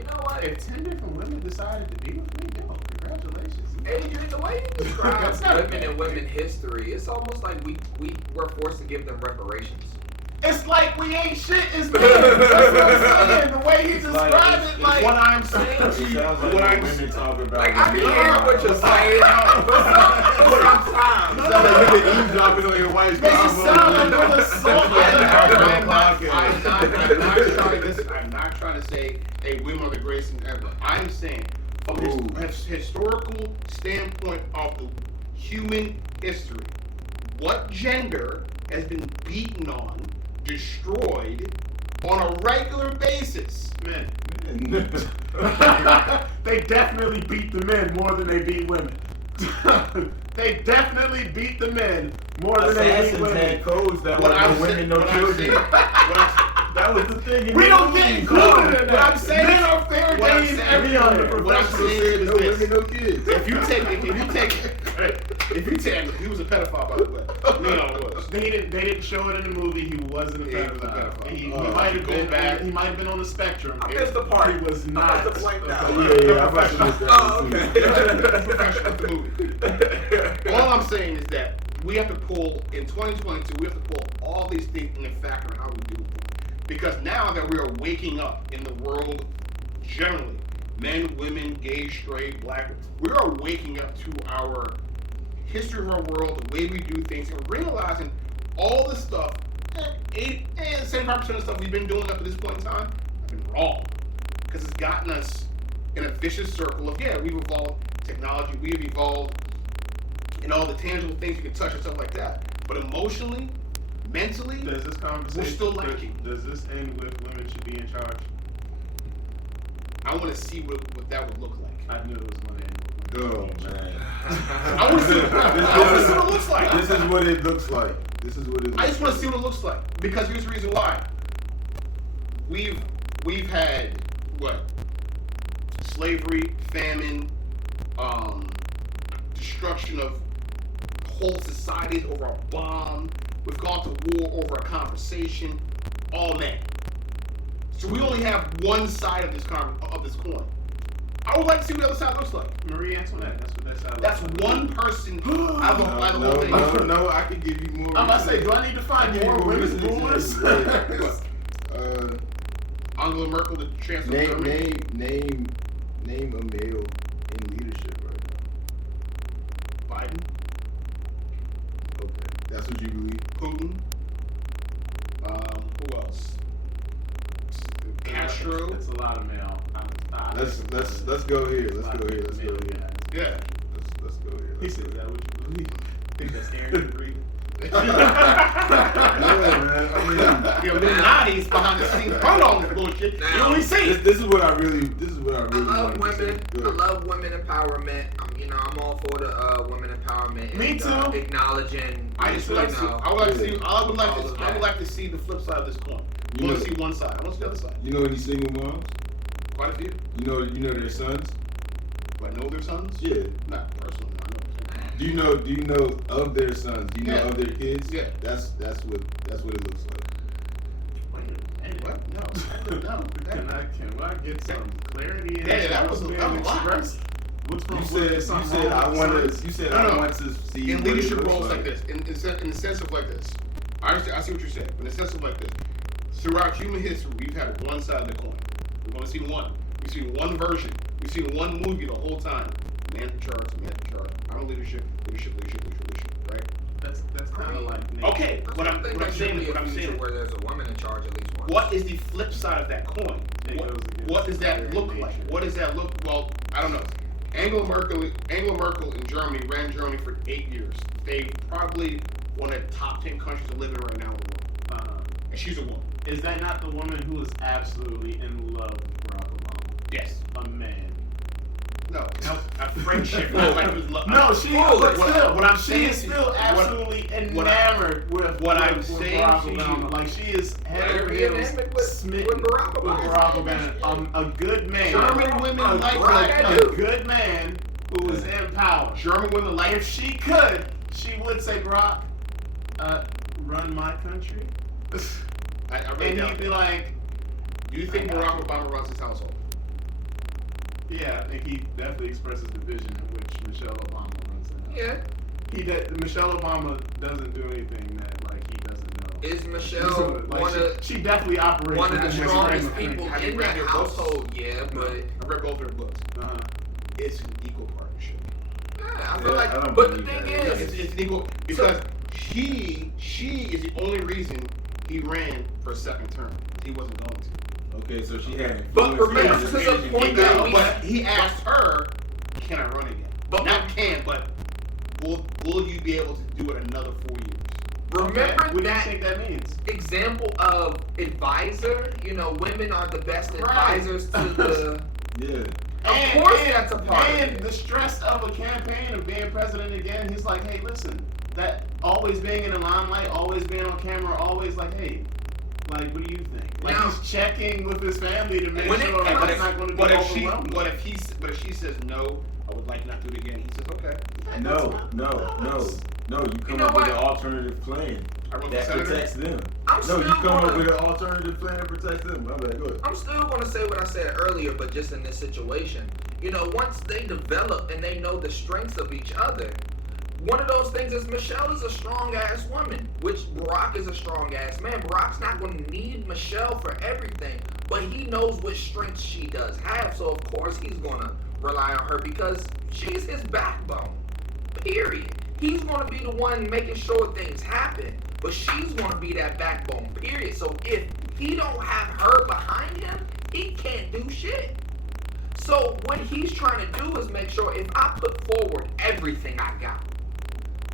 You know what? If 10 different women decided to be with me, yo, congratulations. Adrian, the way you describe That's not a women bad and thing. women history, it's almost like we're forced to give them reparations. It's like we ain't shit as men. That's what I'm saying. The way he described it, like What I'm saying to you, what I'm women talk about. Like, I can hear what you're saying, but sometimes. Sound like you've been eavesdropping on your wife's Makes it sound like convo. you're the salt. I'm not trying to say, hey, women are the greatest thing ever. I'm saying, from a historical standpoint of the human history, what gender has been beaten on, destroyed on a regular basis? Men. They definitely beat the men more than they beat women. They definitely beat the men more than they beat Assassins women. had codes that What were I'm no women, saying- no what I'm children. saying- That was the thing. We don't get included in What that. I'm saying- Men are fair what I'm game saying- We on the everywhere. What I'm professional saying said is no this. women, no kids. If you take, he was a pedophile, by the way. Leon was. They didn't show it in the movie. He wasn't a Yeah, he was a pedophile. pedophile. He Oh, might have go been. back. He might have been on the spectrum. I missed the part. He was I not. must have blanked out. Yeah, I must have missed that Oh, one, too. okay. Professional at the movie. All I'm saying is that we have to pull, in 2022, we have to pull all these things in factor in how we do things. Because now that we are waking up in the world generally, men, women, gay, straight, black, we are waking up to our history of our world, the way we do things, and realizing all the stuff, 75% of the stuff we've been doing up to this point in time, have been wrong. Because it's gotten us in a vicious circle of, yeah, we've evolved technology, we've evolved in all the tangible things you can touch and stuff like that. But emotionally, mentally, Does this conversation? We're still lacking. Does this end with women should be in charge? I want to see what that would look like. I knew it was going to end with Oh women. man. I want to see what it looks like. This is what it looks like. This is what it looks I just want to like. see what it looks like. Because here's the reason why. We've had what? Slavery, famine, destruction of whole societies over a bomb. We've gone to war over a conversation. All men. So we only have one side of this coin. I would like to see what the other side looks like. Marie Antoinette. That's what that sounds That's like. one person out of the whole thing. No, I can give you more. I'm about to say, do I need to find give you more women recent rulers? examples. Angela Merkel, the chancellor of Germany. Name a male in leadership right Biden, now. Okay, that's what you believe. Putin. Who else? Castro. It's a lot of male. Let's go here. Let's go here. Let's go here. Yeah. Let's go here. He said, "Is that what you believe?" I think that's Aaron breathing. Yeah, man. I mean, You know, Illuminati's behind the scenes. Hold on this bullshit. You Now, only see it. this is what I really. I love wanted to women. say. I Go ahead. love women empowerment. I'm all for the women empowerment. Me and, too. Acknowledging. I just would like to see. I would like to see. I would all of like that. to see the flip side of this coin. I You want know- to see one side. I want to see the other side. You know any single moms? Quite a few. You know their sons? Do I know their sons? Yeah. Not personally. I know their sons. Do you know of their sons? Do you know Yeah. of their kids? Yeah. That's what it looks like. What? No. Can I get some clarity in Yeah, that was a lot. expressed? What's from You said I want to see in what it leadership looks roles like this, in the sense of like this. I see what you're saying, but in the sense of like this, throughout human history, we've had one side of the coin. We've only seen one. We've seen one version. We've seen one movie the whole time. Man in charge, I'm a leadership, right? That's kind of like nature. Okay, what I'm saying, where there's a woman in charge at least once. what is the flip side of that coin? It goes against What does that look nature. like? What does that look? Well, I don't know. Angela Merkel in Germany ran Germany for 8 years. They probably one of the top 10 countries to live in right now in the world. And she's a woman. Is that not the woman who is absolutely in love with Barack Obama? Yes. A man. No, a friendship. Not like it was love. No, she. But still, what I'm she saying is is- still absolutely enamored with I'm with saying Barack to you- Obama. Like she is head Let her over be heels enamored with smitten Barack Obama. with Barack Obama. A good man. German women like a good man who is in power. German women like If she could, she would say, Barack, run my country. I read And down. he'd be like, Do you think Barack Obama runs his household? yeah, I think he definitely expresses the vision in which Michelle Obama runs it. Yeah. Michelle Obama doesn't do anything that like he doesn't know. Is She's Michelle like, one of she definitely operates one of the in that strongest frame of people Have you in read that their books? household? Yeah, but I read both their books. Uh-huh. It's an equal partnership. yeah, I feel Yeah, like. I don't But the believe thing that. is, It's an equal because she is the only reason he ran for a second term. He wasn't going to. Okay, so she had But influence remember, in to the education. point that we- But he asked her, "Can I run again?" But- Not can, but will you be able to do it another 4 years? remember What do you that think that means? example of advisor. You know, women are the best Right. advisors to the. Yeah. Of course, that's a part of And it. the stress of a campaign of being president again, he's like, hey, listen, that always being in the limelight, always being on camera, always like, hey, like, what do you think? Like, Now- he's checking with his family to make When it sure that comes- it's not going to be But overwhelming. if she says no, I would like not to do it again. He says okay. No. You come know up with what? an alternative plan I run for that senator. protects them. I'm No, still you come up gonna- with an alternative plan that protects them. I'm like, go ahead. I'm still going to say what I said earlier, but just in this situation. You know, once they develop and they know the strengths of each other, one of those things is Michelle is a strong ass woman, which Barack is a strong ass man. Barack's not going to need Michelle for everything, but he knows what strengths she does have, so of course he's going to rely on her because she's his backbone. Period. He's going to be the one making sure things happen, but she's going to be that backbone. Period. So if he don't have her behind him, he can't do shit. So what he's trying to do is make sure if I put forward everything I got,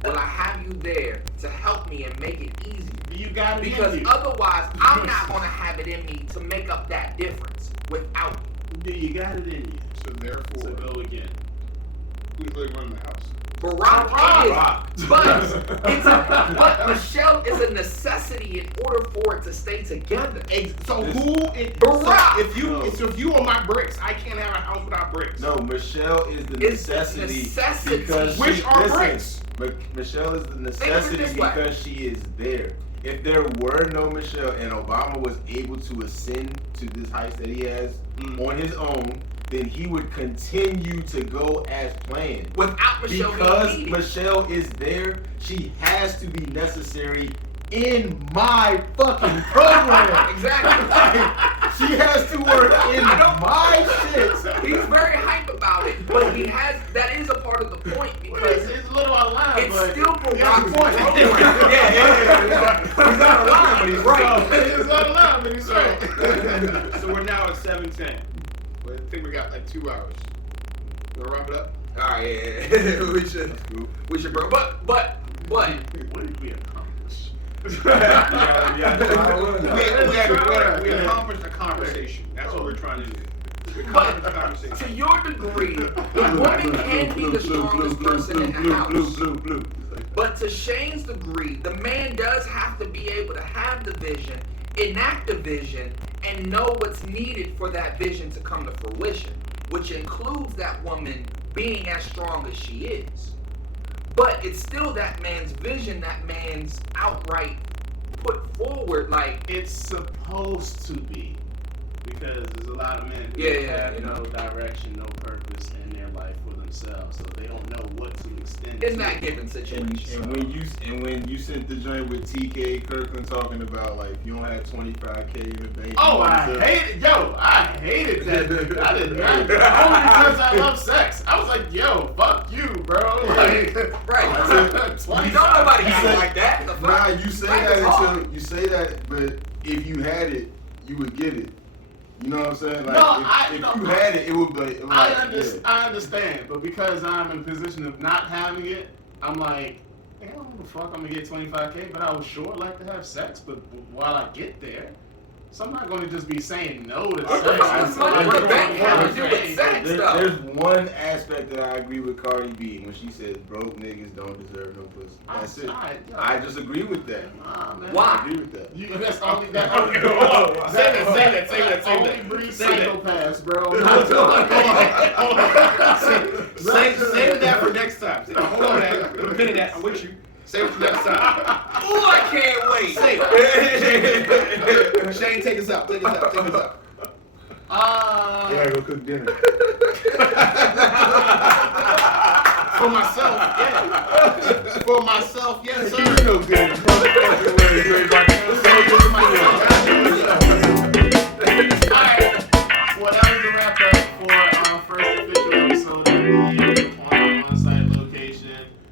will I have you there to help me and make it easy? You got it Because in you. otherwise, I'm not going to have it in me to make up that difference without you. You got it in you. So So therefore, go again. who's really running the house? Barack is, Barack. but Michelle is a necessity in order for it to stay together. So Barack. if you are my bricks, I can't have a house without bricks. No, Michelle is the It's necessity, necessity. because Which she, are listen, bricks. Michelle is the of it necessity this way. because she is there. If there were no Michelle and Obama was able to ascend to this heights that he has on his own, then he would continue to go as planned. Without Michelle Because being needed. Michelle is there, she has to be necessary in my fucking program. Exactly. She has to work in my shit. He's very hype about it, but he has that is a part of the point because It's a little out of line, it's but still yeah, Barack's point. program. Yeah. He's not alive, but he's right. It's out of line, but he's right. So we're now at 7:10. I think we got like 2 hours. You wanna wrap it up? All right, yeah. we should, bro. But What did we accomplish? We accomplished a conversation. That's what we're trying to do. We accomplished a conversation. to your degree, the woman can be the strongest person in the house. But to Shane's degree, the man does have to be able to have the vision, enact the vision, and know what's needed for that vision to come to fruition, which includes that woman being as strong as she is. But it's still that man's vision, that man's outright put forward, like, It's supposed to be. a lot of men who have no direction, no purpose in their life for themselves, so they don't know what to extend. In to. that given situation. And when you sent the joint with TK Kirkland talking about like if you don't have 25K in the bank. Oh, I hated that nigga. I did not. Only because I love sex. I was like, yo, fuck you, bro. Like, Right. twice. You don't nobody You act said- like that. The fuck? Nah, you say Life that is hard. until you say that, but if you had it, you would get it. You know what I'm saying? Like, No, if you had it, it would be. I understand, but because I'm in a position of not having it, I'm like, I don't know the fuck I'm gonna get 25K, but I would sure like to have sex. But while I get there, so I'm not gonna just be saying no to What sex. the fuck does money in the bank have to do with Hey, sex, though? There's one aspect that I agree with Cardi B when she says broke niggas don't deserve no pussy. That's it. I just agree with that. Nah, man. Why? I agree with that. That's only that. Only, Say that. only breeds Say that. psychopaths, bro. Save that for next time. Hold on, man. Put a pin in that. I'm with you. Save it for next time. Ooh, I can't wait. Say it. Shane, take us out. Take us out. Take us out. You gotta go cook dinner. For myself, yeah. For myself, yes, sir. You know good.